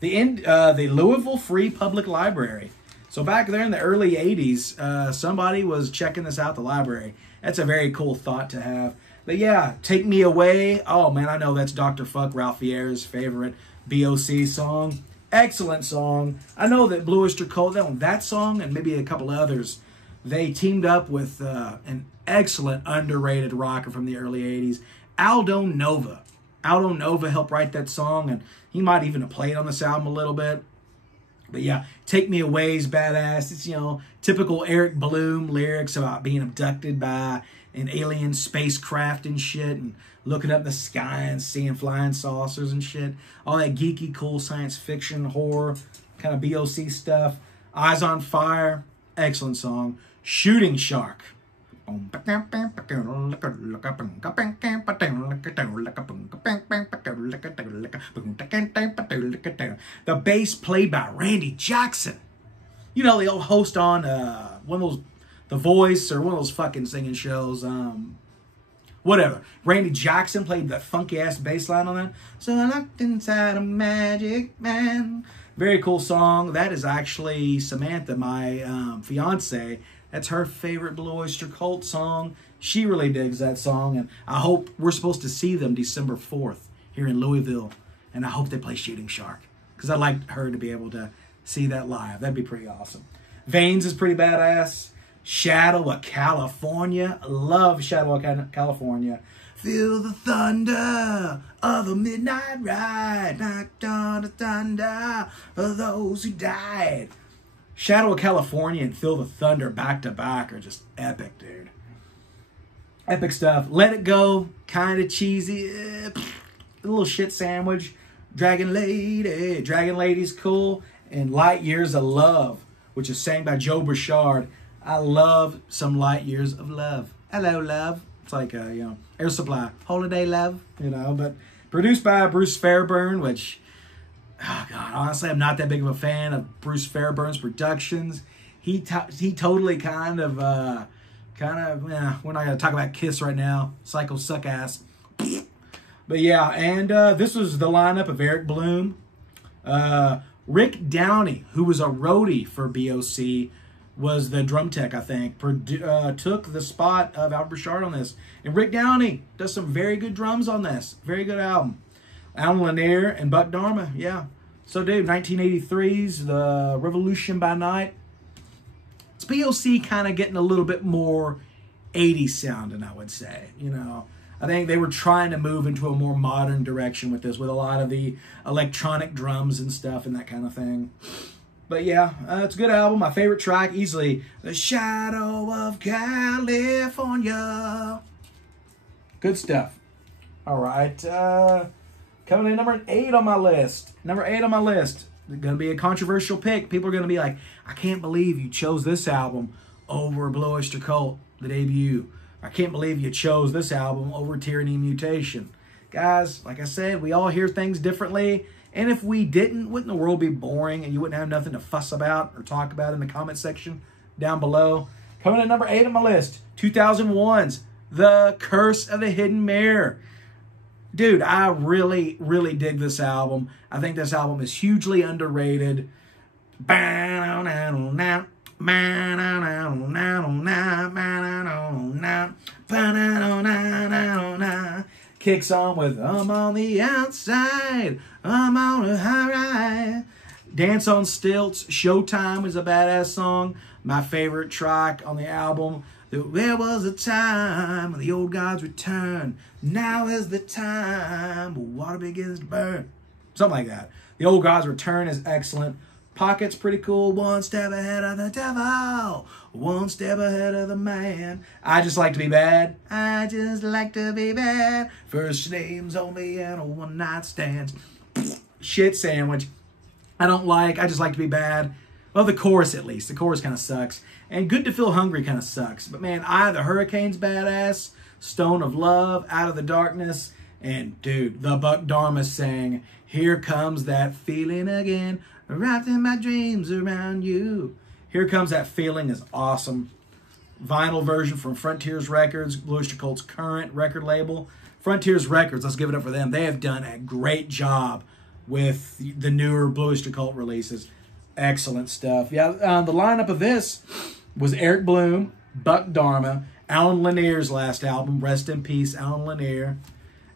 The Louisville Free Public Library. So back there in the early 80s, somebody was checking this out at the library. That's a very cool thought to have. But yeah, Take Me Away. Oh man, I know that's Dr. Fuck Ralph Fierre's favorite BOC song. Excellent song. I know that Blue Oyster Cult, that song and maybe a couple others, they teamed up with an excellent underrated rocker from the early 80s, Aldo Nova. Aldo Nova helped write that song, and he might even have played on this album a little bit. But yeah, Take Me Away is badass. It's, you know, typical Eric Bloom lyrics about being abducted by an alien spacecraft and shit, and looking up in the sky and seeing flying saucers and shit. All that geeky, cool science fiction, horror, kind of BOC stuff. Eyes on Fire, excellent song. Shooting Shark. The bass played by Randy Jackson. You know, the old host on one of those, The Voice, or one of those fucking singing shows. Whatever. Randy Jackson played the funky ass bass line on that. So I locked inside a magic man. Very cool song. That is actually Samantha, my fiance. That's her favorite Blue Oyster Cult song. She really digs that song, and I hope we're supposed to see them December 4th here in Louisville, and I hope they play Shooting Shark, because I'd like her to be able to see that live. That'd be pretty awesome. Veins is pretty badass. Shadow of California. Love Shadow of California. Feel the thunder of a midnight ride. Knocked on the thunder of those who died. Shadow of California and Feel the Thunder back to back are just epic, dude. Epic stuff. Let It Go, kind of cheesy. A little shit sandwich. Dragon Lady. Dragon Lady's cool. And Light Years of Love, which is sang by Joe Burchard. I love some Light Years of Love. Hello, love. It's like, Air Supply. Holiday Love, but produced by Bruce Fairbairn, which... Oh, God, honestly, I'm not that big of a fan of Bruce Fairbairn's productions. He totally kind of, we're not going to talk about Kiss right now. Psycho suck ass. But yeah, and this was the lineup of Eric Bloom. Rick Downey, who was a roadie for BOC, was the drum tech, I think. Took the spot of Albert Bouchard on this. And Rick Downey does some very good drums on this. Very good album. Alan Lanier and Buck Dharma, yeah. So, dude, 1983's The Revolution by Night. It's BOC kind of getting a little bit more 80s sounding, I would say. You know, I think they were trying to move into a more modern direction with this, with a lot of the electronic drums and stuff and that kind of thing. But yeah, it's a good album. My favorite track, easily, The Shadow of California. Good stuff. All right. Coming in number 8 on my list. Number 8 on my list. It's going to be a controversial pick. People are going to be like, I can't believe you chose this album over Blue Oyster Cult, the debut. I can't believe you chose this album over Tyranny Mutation. Guys, like I said, we all hear things differently. And if we didn't, wouldn't the world be boring and you wouldn't have nothing to fuss about or talk about in the comment section down below? Coming in number 8 on my list, 2001's The Curse of the Hidden Mirror. Dude, I really, really dig this album. I think this album is hugely underrated. Kicks on with I'm on the outside, I'm on a high ride. Dance on Stilts, Showtime is a badass song. My favorite track on the album. There was a time when the old gods returned. Now is the time when water begins to burn. Something like that. The Old Gods Return is excellent. Pocket's pretty cool. One step ahead of the devil. One step ahead of the man. I Just Like to Be Bad. I just like to be bad. First names only and a one-night stand. Shit sandwich. I Just Like to Be Bad. Well, the chorus at least. The chorus kind of sucks. And Good to Feel Hungry kind of sucks. But man, Eye of the Hurricane's badass. Stone of Love, Out of the Darkness. And dude, the Buck Dharma sang, Here Comes That Feeling Again. Wrapped in my dreams around you. Here Comes That Feeling is awesome. Vinyl version from Frontiers Records, Blue Oyster Cult's current record label. Frontiers Records, let's give it up for them. They have done a great job with the newer Blue Oyster Cult releases. Excellent stuff. Yeah, the lineup of this was Eric Bloom, Buck Dharma, Alan Lanier's last album, rest in peace, Alan Lanier.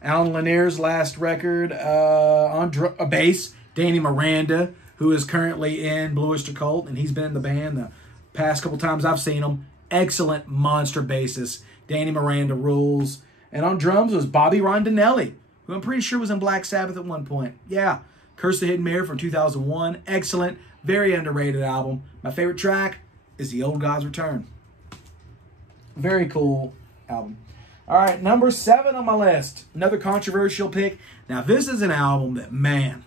Alan Lanier's last record on bass, Danny Miranda, who is currently in Blue Oyster Cult, and he's been in the band the past couple times I've seen him. Excellent monster bassist. Danny Miranda rules. And on drums was Bobby Rondinelli, who I'm pretty sure was in Black Sabbath at one point. Yeah, Curse the Hidden Mirror from 2001. Excellent, very underrated album. My favorite track is The Old Gods Return. Very cool album. All right, number 7 on my list. Another controversial pick. Now, this is an album that, man,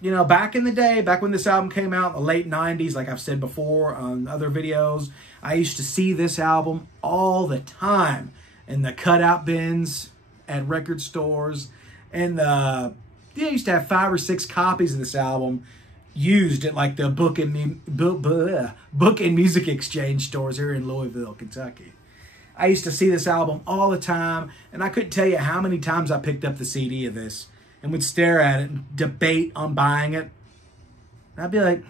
you know, back in the day, back when this album came out in the late 90s, like I've said before on other videos, I used to see this album all the time in the cutout bins at record stores. And they used to have 5 or 6 copies of this album used at like the book and music exchange stores here in Louisville, Kentucky. I used to see this album all the time, and I couldn't tell you how many times I picked up the CD of this and would stare at it and debate on buying it. And I'd be like,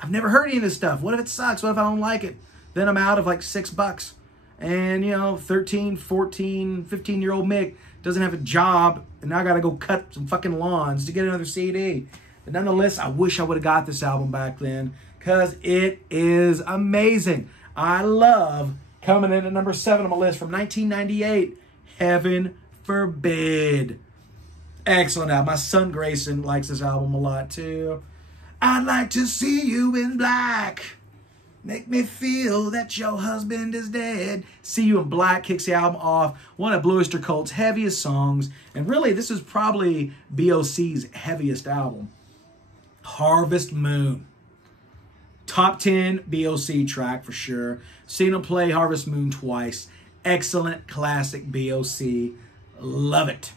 I've never heard any of this stuff. What if it sucks? What if I don't like it? Then I'm out of like $6. And, you know, 13, 14, 15-year-old Mick doesn't have a job, and now I got to go cut some fucking lawns to get another CD. But nonetheless, I wish I would have got this album back then because it is amazing. I love, coming in at number 7 on my list from 1998, Heaven Forbid. Excellent album. My son Grayson likes this album a lot too. I'd like to see you in black. Make me feel that your husband is dead. See You in Black kicks the album off. One of Blue Oyster Cult's heaviest songs. And really, this is probably BOC's heaviest album. Harvest Moon. Top 10 BOC track for sure. Seen him play Harvest Moon twice. Excellent classic BOC. Love it.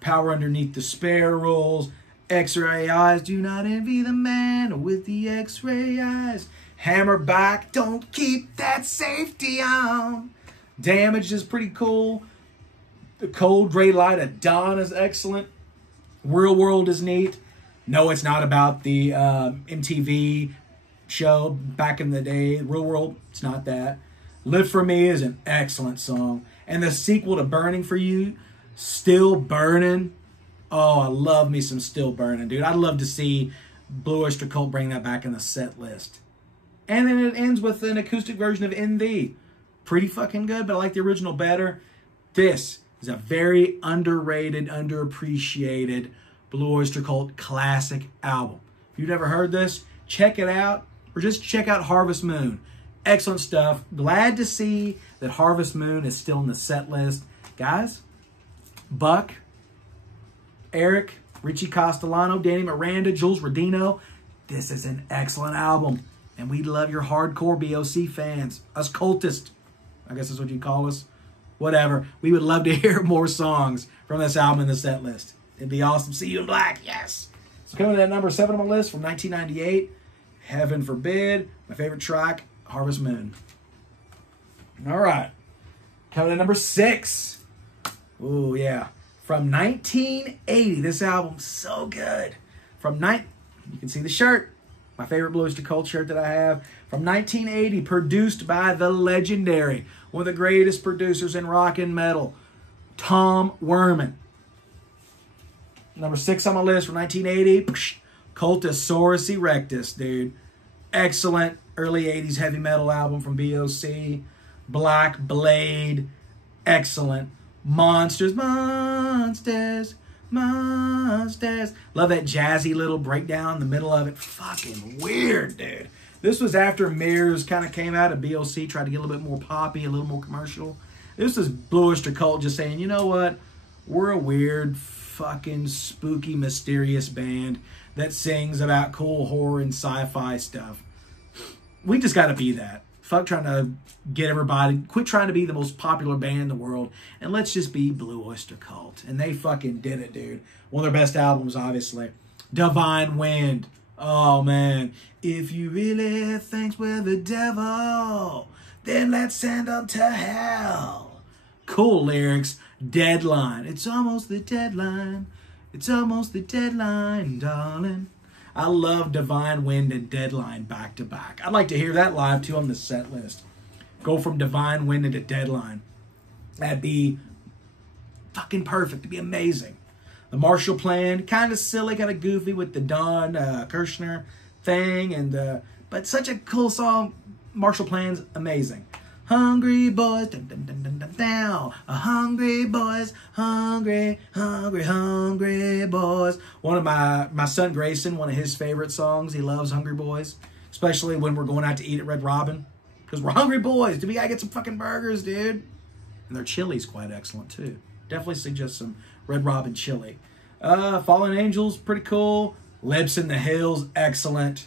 Power Underneath the Spare rules. X-ray eyes. Do not envy the man with the X-ray eyes. Hammer Back. Don't keep that safety on. Damaged is pretty cool. The Cold Gray Light of Dawn is excellent. Real World is neat. No, it's not about the MTV show back in the day. Real World, it's not that. Live For Me is an excellent song. And the sequel to Burning For You, Still Burning. Oh, I love me some Still Burning, dude. I'd love to see Blue Oyster Cult bring that back in the set list. And then it ends with an acoustic version of In Thee. Pretty fucking good, but I like the original better. This is a very underrated, underappreciated Blue Oyster Cult classic album. If you've never heard this, check it out. Or just check out Harvest Moon. Excellent stuff. Glad to see that Harvest Moon is still in the set list. Guys, Buck, Eric, Richie Castellano, Danny Miranda, Jules Rodino. This is an excellent album. And we love your hardcore BOC fans. Us cultists. I guess that's what you call us. Whatever. We would love to hear more songs from this album in the set list. It'd be awesome. See You in Black. Yes. So coming in at number 7 on my list from 1998. Heaven Forbid. My favorite track, Harvest Moon. All right. Coming in at number 6. Ooh, yeah. From 1980. This album's so good. You can see the shirt. My favorite Blue Oyster Cult shirt that I have. From 1980. Produced by the legendary, one of the greatest producers in rock and metal, Tom Werman. Number 6 on my list from 1980. Cultosaurus Erectus, dude. Excellent early 80s heavy metal album from BOC. Black Blade. Excellent. Monsters, monsters, monsters. Love that jazzy little breakdown in the middle of it. Fucking weird, dude. This was after Mirrors kind of came out of BOC, tried to get a little bit more poppy, a little more commercial. This is Blue Oyster Cult just saying, you know what? We're a weird, fucking spooky, mysterious band that sings about cool horror and sci-fi stuff. We just got to be that. Fuck trying to get everybody, quit trying to be the most popular band in the world, and let's just be Blue Oyster Cult. And they fucking did it, dude. One of their best albums, obviously. Divine Wind. Oh, man. If you really think we're the devil, then let's send them to hell. Cool lyrics. Deadline. It's almost the deadline. It's almost the deadline, darling. I love Divine Wind and Deadline back to back. I'd like to hear that live too on the set list. Go from Divine Wind into Deadline. That'd be fucking perfect. It'd be amazing. The Marshall Plan, kind of silly, kind of goofy with the Don Kirshner thing, but such a cool song. Marshall Plan's amazing. Hungry boys, dun, dun, dun, dun, dun, down. Hungry boys, hungry, hungry, hungry boys. One of my son Grayson, one of his favorite songs. He loves Hungry Boys, especially when we're going out to eat at Red Robin, because we're hungry boys. Do we gotta get some fucking burgers, dude? And their chili's quite excellent too. Definitely suggest some Red Robin chili. Fallen Angels, pretty cool. Lips in the Hills, excellent.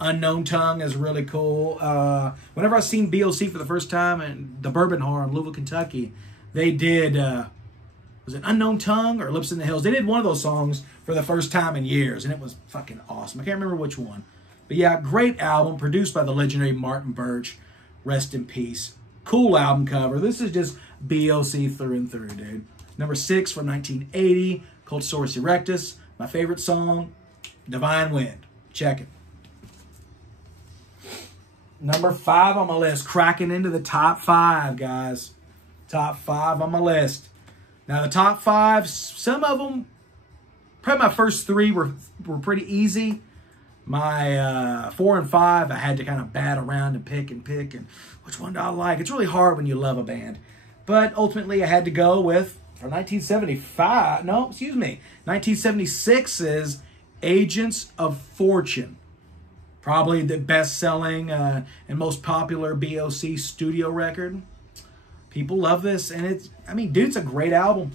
Unknown Tongue is really cool. Whenever I seen BOC for the first time in the Bourbon Hall in Louisville, Kentucky, they did, was it Unknown Tongue or Lips in the Hills? They did one of those songs for the first time in years, and it was fucking awesome. I can't remember which one. But yeah, great album, produced by the legendary Martin Birch. Rest in peace. Cool album cover. This is just BOC through and through, dude. Number 6 from 1980, Cultosaurus Erectus. My favorite song, Divine Wind. Check it. Number 5 on my list, cracking into the top 5, guys. Top 5 on my list. Now, the top 5, some of them, probably my first 3 were pretty easy. My 4 and 5, I had to kind of bat around and pick, and which one do I like? It's really hard when you love a band. But ultimately, I had to go with, from 1976's Agents of Fortune. Probably the best-selling and most popular BOC studio record. People love this, and it's a great album.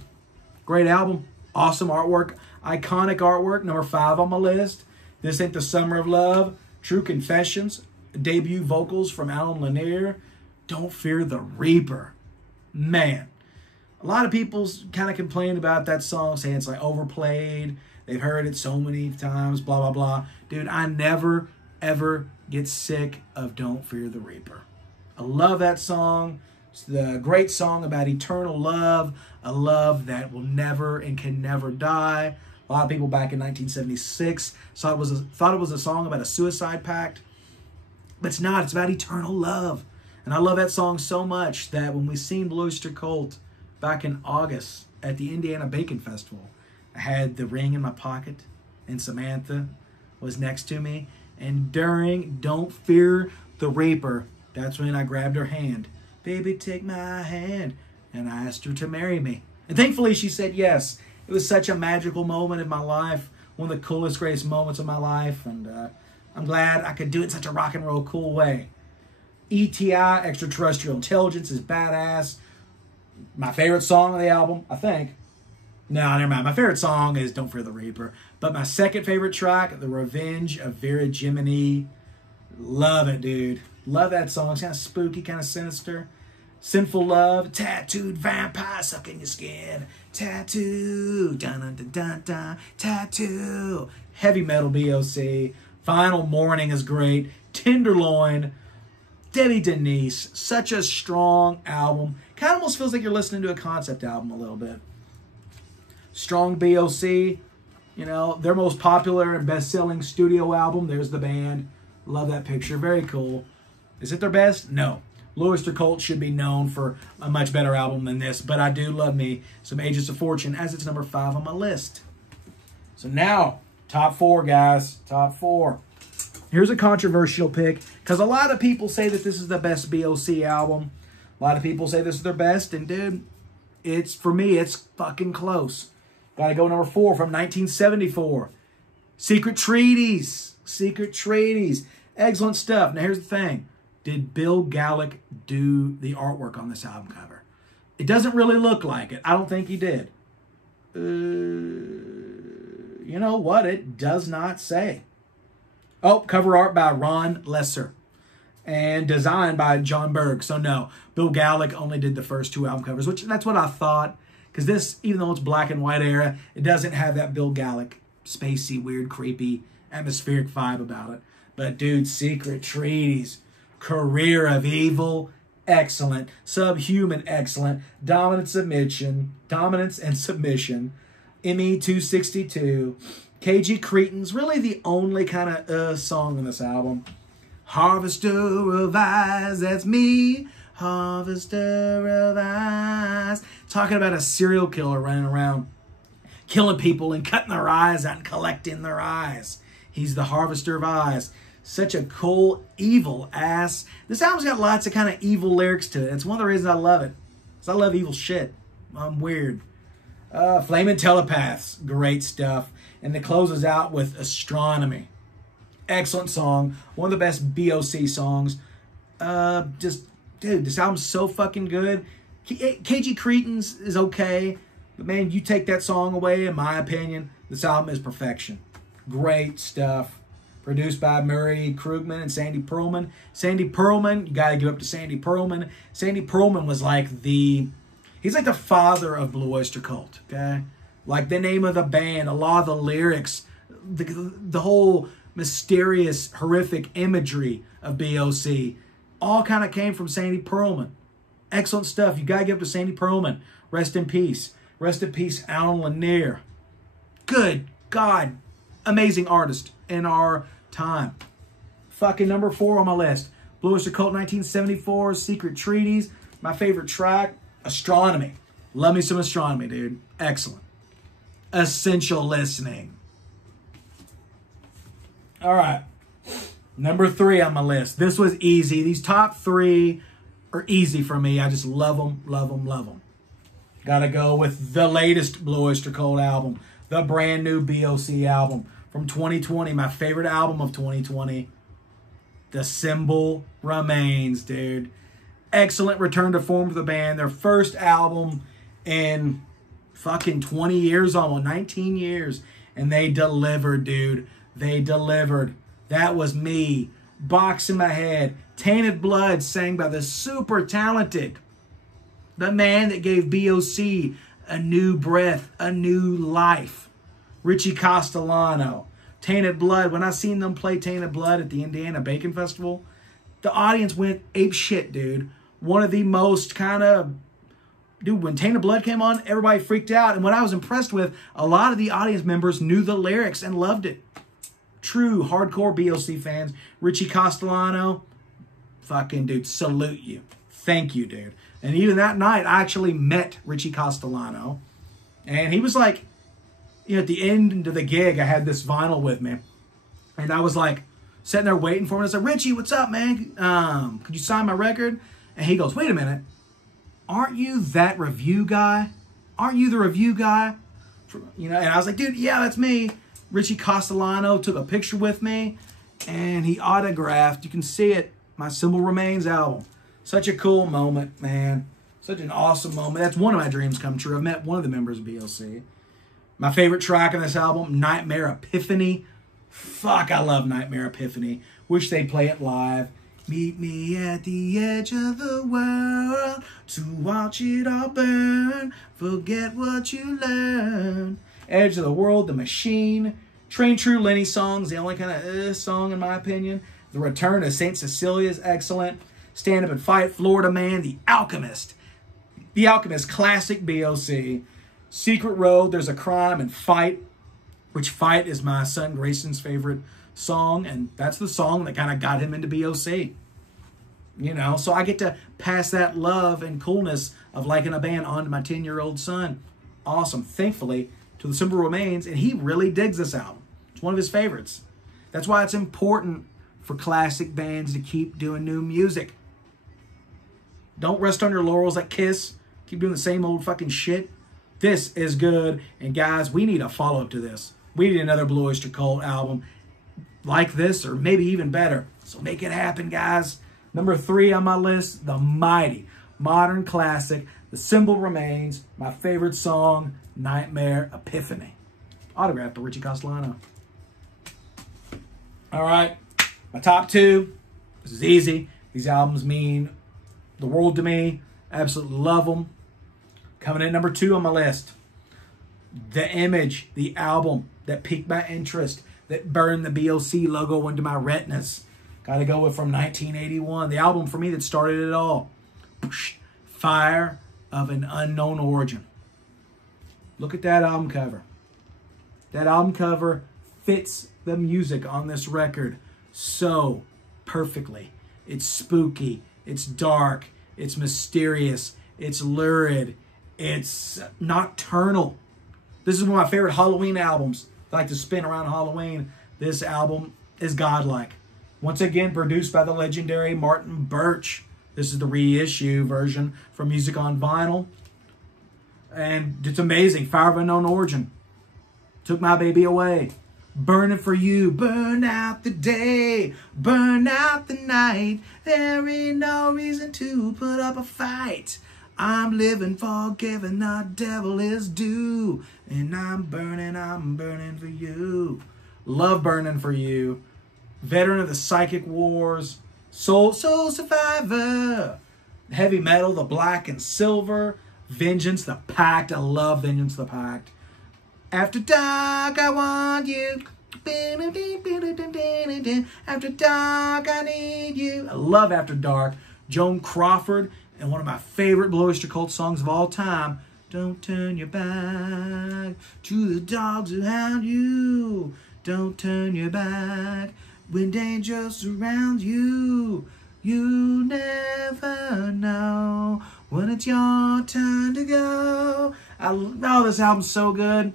Great album. Awesome artwork. Iconic artwork. Number 5 on my list. This Ain't the Summer of Love. True Confessions. Debut vocals from Alan Lanier. Don't Fear the Reaper. Man. A lot of people kind of complain about that song, saying it's like overplayed. They've heard it so many times, blah, blah, blah. Dude, I never ever get sick of Don't Fear the Reaper. I love that song. It's the great song about eternal love, a love that will never and can never die. A lot of people back in 1976 thought it was a song about a suicide pact. But it's not. It's about eternal love. And I love that song so much that when we seen Blue Oyster Cult back in August at the Indiana Bacon Festival, I had the ring in my pocket, and Samantha was next to me. And during Don't Fear the Reaper, that's when I grabbed her hand. Baby, take my hand. And I asked her to marry me. And thankfully, she said yes. It was such a magical moment in my life. One of the coolest, greatest moments of my life. And I'm glad I could do it in such a rock and roll cool way. ETI, Extraterrestrial Intelligence, is badass. My favorite song on the album, I think. No, never mind. My favorite song is Don't Fear the Reaper. But my second favorite track, The Revenge of Vera Jiminy. Love it, dude. Love that song. It's kind of spooky, kind of sinister. Sinful Love, tattooed vampire sucking your skin. Tattoo, dun dun dun dun dun, tattoo. Heavy metal BOC. Final Morning is great. Tenderloin. Debbie Denise. Such a strong album. Kind of almost feels like you're listening to a concept album a little bit. Strong BOC. You know, their most popular and best-selling studio album. There's the band. Love that picture. Very cool. Is it their best? No. Blue Oyster Cult should be known for a much better album than this, but I do love me some Agents of Fortune, as it's number 5 on my list. So now, top 4, guys. Top 4. Here's a controversial pick, because a lot of people say that this is the best BOC album. A lot of people say this is their best, and dude, for me, it's fucking close. Gotta go number 4 from 1974. Secret Treaties. Secret Treaties. Excellent stuff. Now, here's the thing. Did Bill Gallick do the artwork on this album cover? It doesn't really look like it. I don't think he did. You know what? It does not say. Oh, cover art by Ron Lesser. And design by John Berg. So no, Bill Gallick only did the first 2 album covers, which that's what I thought. Because this, even though it's black and white era, it doesn't have that Bill Gallick spacey, weird, creepy, atmospheric vibe about it. But dude, Secret Treaties. Career of Evil, excellent. Subhuman, excellent. Dominance and Submission. ME 262. KG Cretin's really the only kind of song on this album. Harvester of Eyes, that's me. Harvester of Eyes. Talking about a serial killer running around killing people and cutting their eyes out and collecting their eyes. He's the Harvester of Eyes. Such a cool, evil ass. This album's got lots of kind of evil lyrics to it. It's one of the reasons I love it. Because I love evil shit. I'm weird. Flaming Telepaths. Great stuff. And it closes out with Astronomy. Excellent song. One of the best BOC songs. Dude, this album's so fucking good. KG Cretin's is okay. But man, you take that song away, in my opinion, this album is perfection. Great stuff. Produced by Murray Krugman and Sandy Pearlman. Sandy Pearlman, you got to give up to Sandy Pearlman. Sandy Pearlman was like he's like the father of Blue Oyster Cult, okay? Like the name of the band, a lot of the lyrics, the whole mysterious, horrific imagery of BOC, all kind of came from Sandy Pearlman. Excellent stuff. You got to give up to Sandy Pearlman. Rest in peace. Rest in peace, Alan Lanier. Good God. Amazing artist in our time. Fucking number 4 on my list. Blue Oyster Cult 1974, Secret Treaties. My favorite track, Astronomy. Love me some Astronomy, dude. Excellent. Essential listening. All right. Number 3 on my list. This was easy. These top 3 are easy for me. I just love them, love them, love them. Gotta go with the latest Blue Oyster Cult album. The brand new BOC album from 2020. My favorite album of 2020. The Symbol Remains, dude. Excellent return to form for the band. Their first album in fucking 20 years, almost 19 years. And they delivered, dude. They delivered. That was me. Box in my head. Tainted Blood, sang by the super talented, the man that gave BOC a new breath, a new life. Richie Castellano. Tainted Blood. When I seen them play Tainted Blood at the Indiana Bacon Festival, the audience went ape shit, dude. One of the most kind of... Dude, when Tainted Blood came on, everybody freaked out. And what I was impressed with, a lot of the audience members knew the lyrics and loved it. true hardcore BOC fans, Richie Castellano, fucking dude, salute you. Thank you, dude. And even that night, I actually met Richie Castellano. And he was like, you know, at the end of the gig, I had this vinyl with me. And I was like, sitting there waiting for him. I said, Richie, what's up, man? Could you sign my record? And he goes, wait a minute. Aren't you that review guy? Aren't you the review guy? You know, and I was like, dude, yeah, that's me. Richie Castellano took a picture with me. And he autographed, you can see it, my Symbol Remains album. Such a cool moment, man. Such an awesome moment. That's one of my dreams come true. I've met one of the members of BOC. My favorite track on this album, Nightmare Epiphany. Fuck, I love Nightmare Epiphany. Wish they'd play it live. Meet me at the edge of the world to watch it all burn. Forget what you learned. Edge of the World, The Machine. Train True Lenny song's the only kind of song in my opinion. The Return of St. Cecilia is excellent. Stand Up and Fight, Florida Man, The Alchemist. The Alchemist, classic BOC. Secret Road, There's a Crime, and Fight, which Fight is my son Grayson's favorite song, and that's the song that kind of got him into BOC. You know, so I get to pass that love and coolness of liking a band on to my 10-year-old son. Awesome. Thankfully, to the Symbol Remains, and he really digs this album. It's one of his favorites. That's why it's important for classic bands to keep doing new music. Don't rest on your laurels like Kiss. Keep doing the same old fucking shit. This is good. And guys, we need a follow-up to this. We need another Blue Oyster Cult album like this, or maybe even better. So make it happen, guys. Number 3 on my list, the mighty modern classic, The Symbol Remains, my favorite song, Nightmare Epiphany. Autographed by Richie Castellano. All right, my top 2. This is easy. These albums mean the world to me. Absolutely love them. Coming in number 2 on my list. The Image, the album that piqued my interest, that burned the BOC logo into my retinas. Got to go with from 1981. The album for me that started it all. Fire of an Unknown Origin. Look at that album cover. That album cover fits the music on this record so perfectly. It's spooky. It's dark. It's mysterious. It's lurid. It's nocturnal. This is one of my favorite Halloween albums. I like to spin around Halloween. This album is godlike. Once again, produced by the legendary Martin Birch. This is the reissue version from Music on Vinyl. And it's amazing. Fire of Unknown Origin. Took My Baby Away. Burning for You. Burn out the day. Burn out the night. There ain't no reason to put up a fight. I'm living forgiven, the devil is due. And I'm burning for you. Love Burning for You. Veteran of the Psychic Wars. Soul Survivor. Heavy Metal, The Black and Silver. Vengeance, The Pact. I love Vengeance, The Pact. After Dark, I Want You. After Dark, I Need You. I love After Dark. Joan Crawford. And one of my favorite Blue Oyster Cult songs of all time, Don't Turn Your Back to the Dogs Who Hound You. Don't turn your back when danger surrounds you. You never know when it's your turn to go. Oh, this album's so good.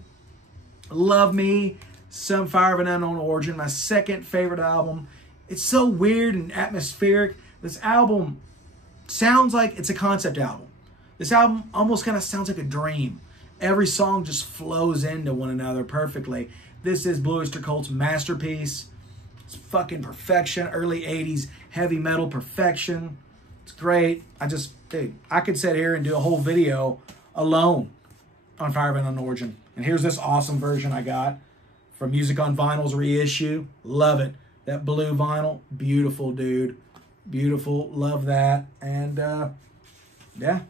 Love Me, Some Fire of an Unknown Origin, my second favorite album. It's so weird and atmospheric. This album sounds like it's a concept album. This album almost kind of sounds like a dream. Every song just flows into one another perfectly. This is Blue Oyster Cult's masterpiece. It's fucking perfection. Early 80s heavy metal perfection. It's great. Dude, I could sit here and do a whole video alone on Fire of an Unknown Origin. And here's this awesome version I got from Music on Vinyl's reissue. Love it. That blue vinyl. Beautiful, dude. Beautiful. Love that. And, yeah.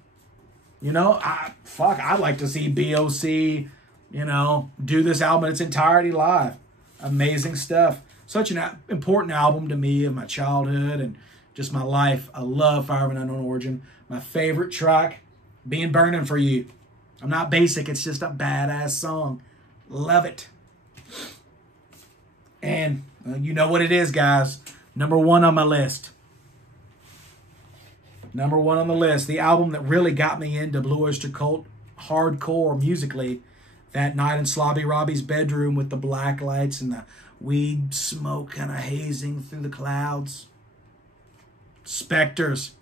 You know, I'd like to see BOC, you know, do this album in its entirety live. Amazing stuff. Such an important album to me of my childhood and just my life. I love Fire of an Unknown Origin. My favorite track being Burning for You. I'm not basic. It's just a badass song. Love it. And You know what it is, guys. Number one on my list. Number one on the list. The album that really got me into Blue Oyster Cult hardcore musically. That night in Slobby Robbie's bedroom with the black lights and the weed smoke kind of hazing through the clouds. Spectres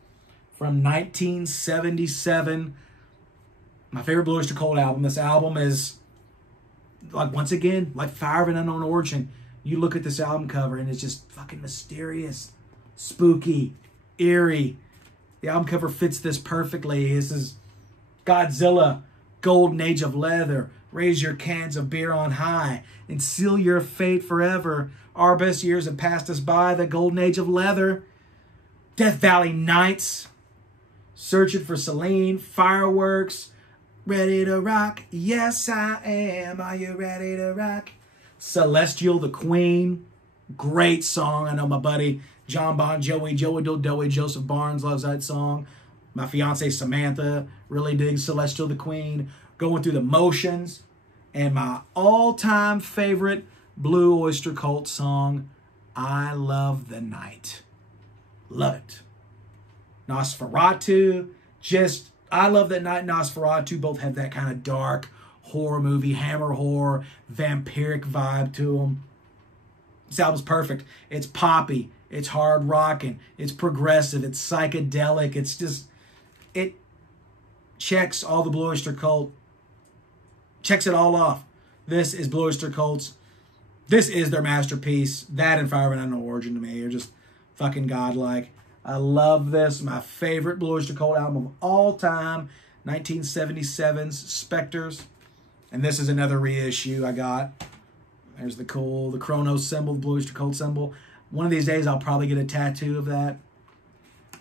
from 1977. My favorite Blue Oyster Cult album. This album is, like, once again, like Fire of an Unknown Origin. You look at this album cover and it's just fucking mysterious, spooky, eerie. The album cover fits this perfectly. This is Godzilla, Golden Age of Leather. Raise your cans of beer on high and seal your fate forever. Our best years have passed us by. The Golden Age of Leather. Death Valley Nights. Searching for Celine. Fireworks. Ready to rock. Yes, I am. Are you ready to rock? Celestial the Queen. Great song. I know my buddy John Bon Joey Dildoey, Joseph Barnes loves that song. My fiance Samantha really digs Celestial the Queen. Going through the motions. And my all-time favorite Blue Oyster Cult song, I Love the Night. Love it. Nosferatu, just, I Love That Night, Nosferatu both have that kind of dark horror movie, hammer horror, vampiric vibe to them. This album's perfect. It's poppy. It's hard rocking. It's progressive. It's psychedelic. It's just, it checks all the Blue Oyster Cult. Checks it all off. This is Blue Oyster Cult's. This is their masterpiece. That and Fire of an Unknown Origin to me are just fucking godlike. I love this. My favorite Blue Oyster Cult album of all time. 1977's Spectres. And this is another reissue I got. There's the Chronos symbol, the Blue Oyster Cult symbol. One of these days I'll probably get a tattoo of that.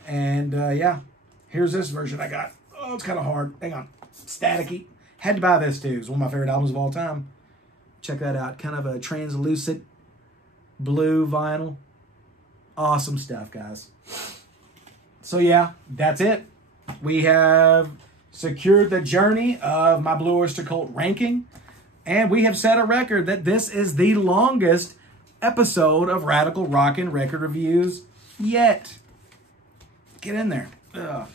And yeah, here's this version I got. Oh, it's kind of hard. Hang on. Staticky. Had to buy this too. It's one of my favorite albums of all time. Check that out. Kind of a translucent blue vinyl. Awesome stuff, guys. So yeah, that's it. We have secured the journey of my Blue Oyster Cult ranking. And we have set a record that this is the longest episode of Radical Rockin' Record Reviews yet. Get in there. Ugh.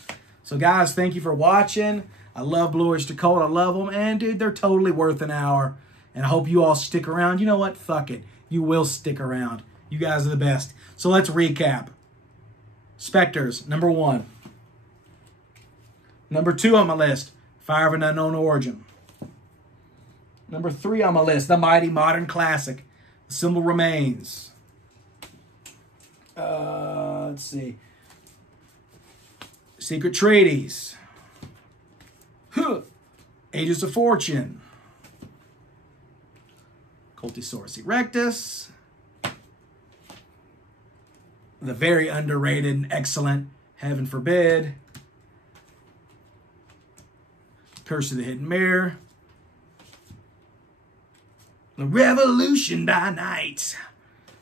So guys, thank you for watching. I love Blue Oyster Cult. I love them. And, dude, they're totally worth an hour. And I hope you all stick around. You know what? Fuck it. You will stick around. You guys are the best. So let's recap. Spectres, number 1. Number 2 on my list, Fire of an Unknown Origin. Number 3 on my list, the mighty modern classic, The Symbol Remains. Let's see. Secret Treaties. Ages of Fortune. Cultisaurus Erectus. The very underrated and excellent Heaven Forbid. Curse of the Hidden Mirror. The Revolution by Night.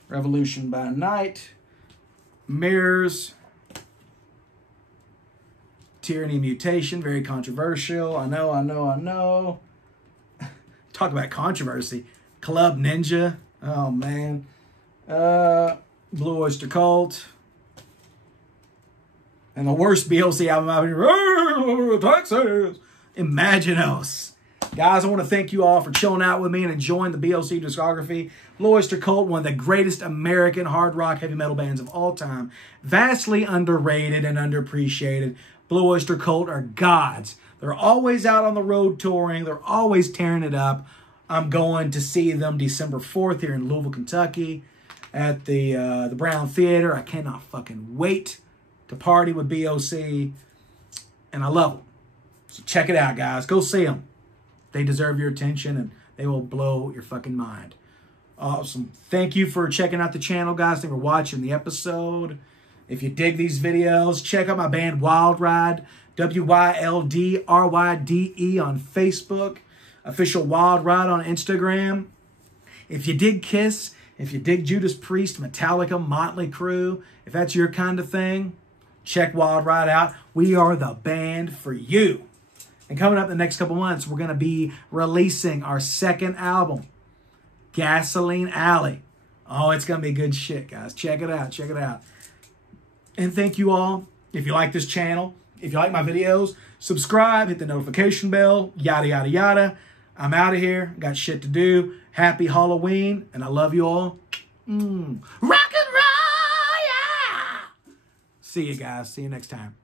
Revolution by Night. Mirrors. Tyranny Mutation, very controversial. I know. Talk about controversy. Club Ninja. Oh, man. Blue Oyster Cult. And the worst BLC album I've ever Texas. Imaginos. Guys, I want to thank you all for chilling out with me and enjoying the BLC discography. Blue Oyster Cult, one of the greatest American hard rock heavy metal bands of all time. Vastly underrated and underappreciated. Blue Oyster Cult are gods. They're always out on the road touring. They're always tearing it up. I'm going to see them December 4th here in Louisville, Kentucky at the Brown Theater. I cannot fucking wait to party with BOC. And I love them. So check it out, guys. Go see them. They deserve your attention and they will blow your fucking mind. Awesome. Thank you for checking out the channel, guys. Thank you for watching the episode. If you dig these videos, check out my band Wild Ride, WYLDRYDE on Facebook. Official Wild Ride on Instagram. If you dig Kiss, if you dig Judas Priest, Metallica, Motley Crue, if that's your kind of thing, check Wild Ride out. We are the band for you. And coming up in the next couple months, we're going to be releasing our second album, Gasoline Alley. Oh, it's going to be good shit, guys. Check it out. Check it out. And thank you all. If you like this channel, if you like my videos, subscribe, hit the notification bell, yada, yada, yada. I'm out of here. Got shit to do. Happy Halloween, and I love you all. Rock and roll, yeah! See you guys. See you next time.